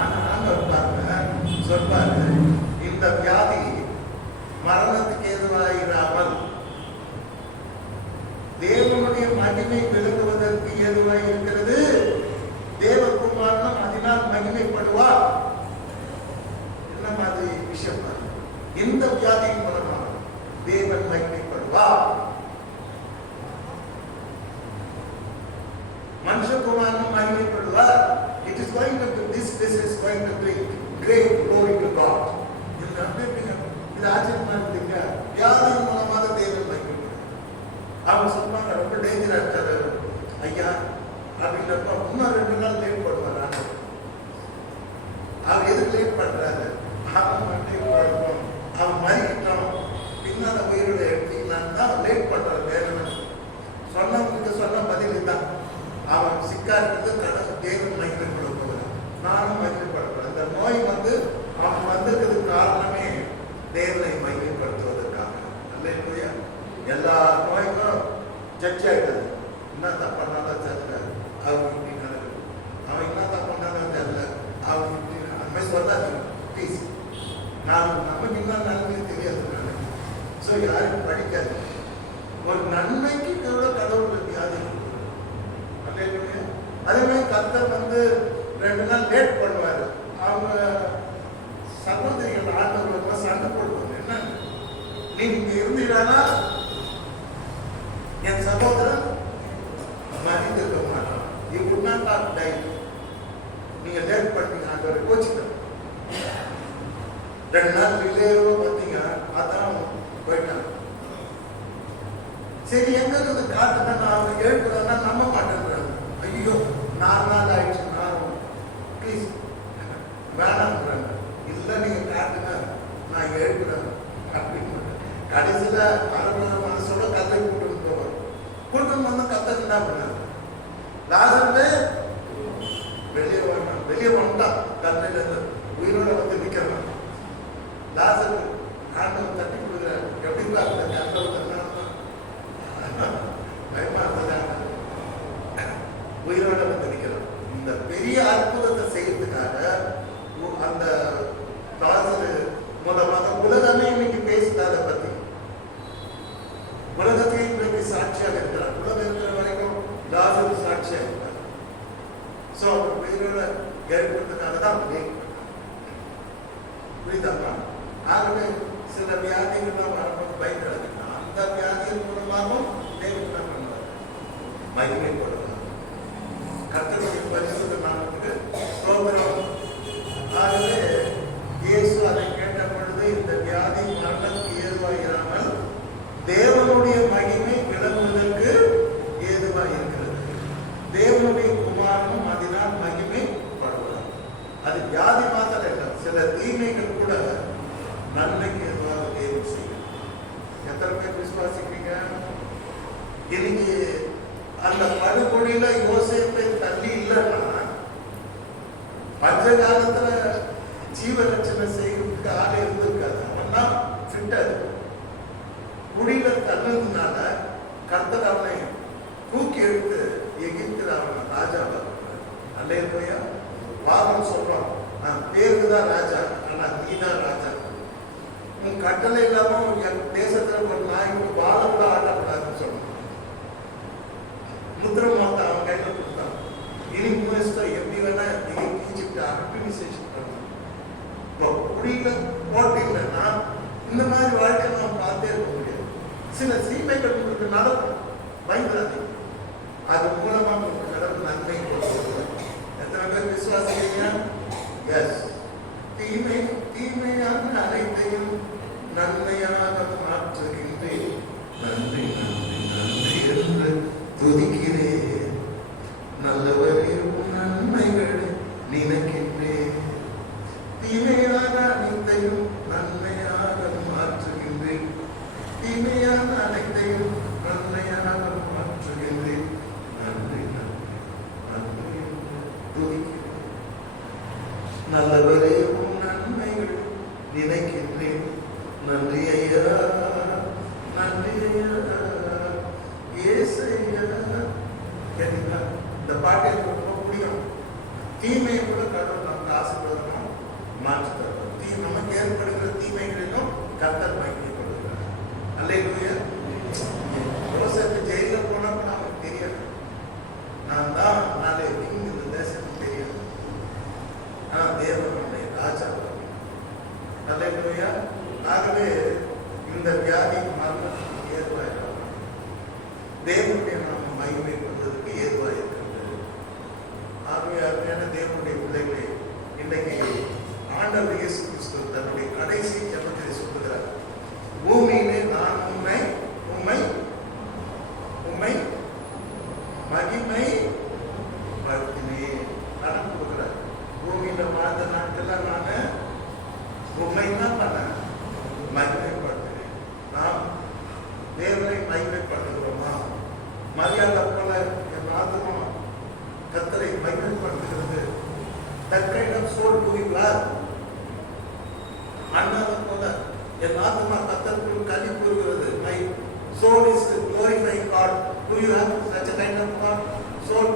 ஆனா ஆண்டவர் பாருங்க சொல்வாரு, இந்த வியாதி மரணத்துக்கு ஏதுவாயிராமல் தேவனுடைய மகிமை விளங்குவதற்கு ஏதுவாய் இருக்கிறது. தேவகுமாரனும் அதனால் மகிமைப்படுவார். என்ன மாதிரி விஷயம்? இந்த வியாதியின் மூலமாக தேவன் மகிமைப்படுவார். மனுஷகுமாரனும் மகிமைப்படுவார். It is going to this is going to bring great glory to God. இது ஆச்சரியமா இருக்குங்க. வியாதியின் மூலமாக தேவன் மகிமைப்படுவார். அவங்க சொல்லுவாங்க, ரொம்ப டேஞ்சரா இருக்காரு ஐயா அப்படின்றப்ப இன்னும் 2 நாள் லேட் பண்ணுவார். அவர் எதுக்கு லேட் பண்றாரு? அவன் மறிக்கிட்டான், பின்னால உயிரோட எடுத்தீங்களான்னு தான் லேட் பண்றாரு. வேணும் சொன்னவங்களுக்கு சொன்ன பதில் தான். அவன் சிக்கா இருக்கிறது கடவுள் தேவன் மகிமைப்பட போகிறான், நானும் மகிமைப்படப்படுறேன். இந்த நோய் அவன் வந்திருக்கிறதுக்கு காரணமே தேவனை மகிமைப்படுத்துவதற்காக. அல்லேலூயா. எல்லா நோய்க்கும் ஜட்ஜ் ஆயிட்டது. என்ன தப்பானாதான் தெரியல, அவங்க இப்படி நடக்குது. அவன் என்ன தப்பானாதான் தெரியல, அவங்க இப்படி அந்த சொல்றாரு. ப்ளீஸ், நமக்கு என்ன நன்மை தெரியாது. ஸோ யாருக்கும் படிக்காது. ஒரு நன்மைக்கு கூட கடவுள் வியாதி. அதே மாதிரி கர்த்தர் 2 நாள் லேட் பண்ணுவாரு. அவங்க சகோதரிகள் ஆண்டவர்களுக்கு சண்டை போடுவாங்க. என்ன, நீங்க இருந்தீங்கன்னா என் சகோதரன் மதித்திருக்க மாட்டான். நீங்க லேட் பண்ணீங்க, ஆண்டவரை கோச்சிக்க 2 நாள் டிலேவோ பார்த்தீங்க, அதான் போயிட்டாங்க. சரி, எங்க இருந்து காட்டுங்க, நான் அவங்க எழுப்புறேன்னா நம்ப மாட்டேங்கிறாங்க. ஐயோ 4 நாள் ஆயிடுச்சு, நான் ப்ளீஸ் வேணாம்ன்றாங்க. இல்லை நீங்க காட்டுங்க, நான் எழுப்புறேன் அப்படின்னு. கடைசியில அரை மனசோட கதை கூட்டு போவார். கூட்டம் கத்தர் என்ன பண்ணாரு? லாசருவே வெளியே வந்துட்டான். கல்லையில இருந்து உயிரோட நிற்கிறான். லாசர் ஆண்டவன் தட்டி கொடுக்குறாரு. எப்படி அந்த ஆண்டவன் பயமா இருந்தது. உயிரோட நிற்கிறான். இந்த பெரிய அற்புதத்தை செய்யறதுக்காக அந்த லாசர் முதல்ல உலகமே இன்னைக்கு பேசுது. அதை பத்தி உலகத்தையும் இன்றைக்கு சாட்சியாக இருக்கிறார். மகிமைப்படலாம். கர்த்தருடைய பரிசுத்த நாமத்துக்கு ஸ்தோத்திரம். ஆகவே இயேசு அதை கேட்ட பொழுது இந்த வியாதி மரணத்துக்கு ஏதுவாகிறாமல் தேவனுடைய மகிமை விளங்குவதற்கு ஏதுவாக இருக்கிறது. தேவனுடைய குமாரனும் அதனால் மகிமைப்படுவார். அது வியாதி மாத்திரம் இல்லை, சில தீமைகள் கூட நன்மைக்கு ஏதுவாக தேவன் செய்யும். எத்தனை பேர் விசுவாசிக்கிறீங்க? இன்னைக்கு அந்த படுகொடியில யோசேப்பை தள்ளி இல்லைன்னா பஞ்ச காலத்துல ஜீவரட்சணை செய்யறதுக்கு ஆள் இருந்திருக்காது. அவன் தான் ஃபிட்டர். குடியில தள்ளதுனால கர்த்தர் அவனை தூக்கி எடுத்து எகிப்தில் அவனை ராஜாவை அல்லேலூயா வாதம் சொல்றான், நான் பேருக்கு தான் ராஜா, ஆனா நீ தான் ராஜா. உன் கட்டளை இல்லாம என் தேசத்துல ஒரு நாய்க்கு வாழை கூட ஆடக்கூடாதுன்னு சொன்னான். முத்திரம் மாத்த அவன் கையில கொடுத்தான். இனி முயற்சி எப்படி வேணா நீங்க ஈஜிப்ட் ஆர்கனைசேஷன் பண்ணலாம். குடியில போட்டீங்கன்னா இந்த மாதிரி வாழ்க்கை நாம் பார்த்தே இருக்க முடியாது. சில சீமைகள் உங்களுக்கு நடக்கும், பயந்துடாதீங்க. அது மூலமா உங்களுக்கு கடவுள் நன்மை கொடுத்துருவார். எத்தனை பேர் விசுவாசிக்கிறீங்க? எஸ். தீமையான அனைத்தையும் நன்மையாக மாற்றுகின்றேன். நன்றி நன்றி நன்றி என்று துதிக்கிறேன். நல்லவரின் நன்மைகள் நினைக்கின்றேன். தீமையான அனைத்தையும் நன்மையாக மாற்றுகின்றேன். தீமையான அனைத்தையும் நன்மையாக மாற்றுகின்றேன். நன்றி நன்றி நன்றி என்று துதிக்கிறேன். நல்லவரே உன் நன்மைகள் நினைக்கின்றேன். நன்றி ஐயா, நன்றி ஐயா, ஏசையா. கேட்டீங்களா? இந்த பாட்டை எனக்கு ரொம்ப பிடிக்கும். தீமையை கூட கடவுள் நமக்கு ஆசீர்வாதம் மாற்றி தருவார். நமக்கு ஏற்படுகிற தீமைகளிலும் கர்த்தர் மகிமைப்படுகிறார். அல்லேலூயா. யோசேப்பு ஜெயில போனப்ப நமக்கு தெரியாது, நான் தான் நாளை கிங் இந்த தேசத்துக்கு தெரியாது. ஆனால் தேவனுடைய ராஜா. அல்லேலூயா. ஆகவே இந்த வியாதி மரணத்துக்கு ஏதுவாக தேவனுடைய நாம மகிமைப்படுவதற்கு ஏதுவாக இருக்கிறது. ஆகவே அருமையான தேவனுடைய பிள்ளைகளே, இன்றைக்கு ஆண்டவர் இயேசு கிறிஸ்து தன்னுடைய கடைசி ஜெபத்தை சொல்லுகிறார். பூமியிலே நான் உம்மை உம்மை உம்மை மகிமை படுத்தினேன். கடன் கொடுக்கிறார். பூமியில வாழ்ந்த நாட்கள்ல நான் உண்மை தான் பண்ணேன், மகிமைப்படுத்தினேன். நாம் தேவனை மகிமைப்படுத்துகிறோமா? மரியாதை போல என் ஆத்மா கர்த்தரை மகிமைப்படுத்துகிறது. That kind of soul do you have? அண்ணாவை போல என் ஆத்மா கர்த்தருக்குள் களி கூறுகிறது. My soul is glorifying God. Do you have such a kind of God? Soul.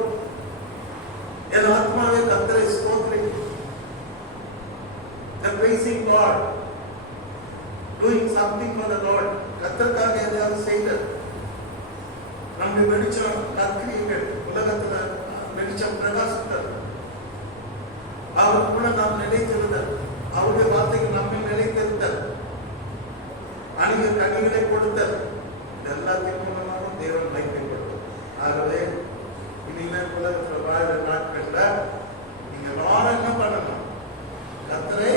என் ஆத்மாவை கர்த்தரை ஸ்தோத்திரிக்கிறது. The praising God, doing something for the Lord. கர்த்தருக்காக ஏதாவது செய்தல். நம்முடைய வெளிச்சம் கற்கிரியங்கள் உலகத்துல வெளிச்சம் பிரகாசித்தல். அவருக்குள்ள நாம் நிலைத்திருந்தல், அவருடைய வார்த்தைக்கு நம்மை நிலைத்திருத்தல், அநேக கனிகளை கொடுத்தல், எல்லாத்தின் மூலமாக தேவன் மகிமைப்படுத்தும். ஆகவே இனிமே உலகத்தில் வாழ்ற நாட்கள்ல நீங்க எல்லாரும் என்ன பண்ணணும்? கர்த்தரை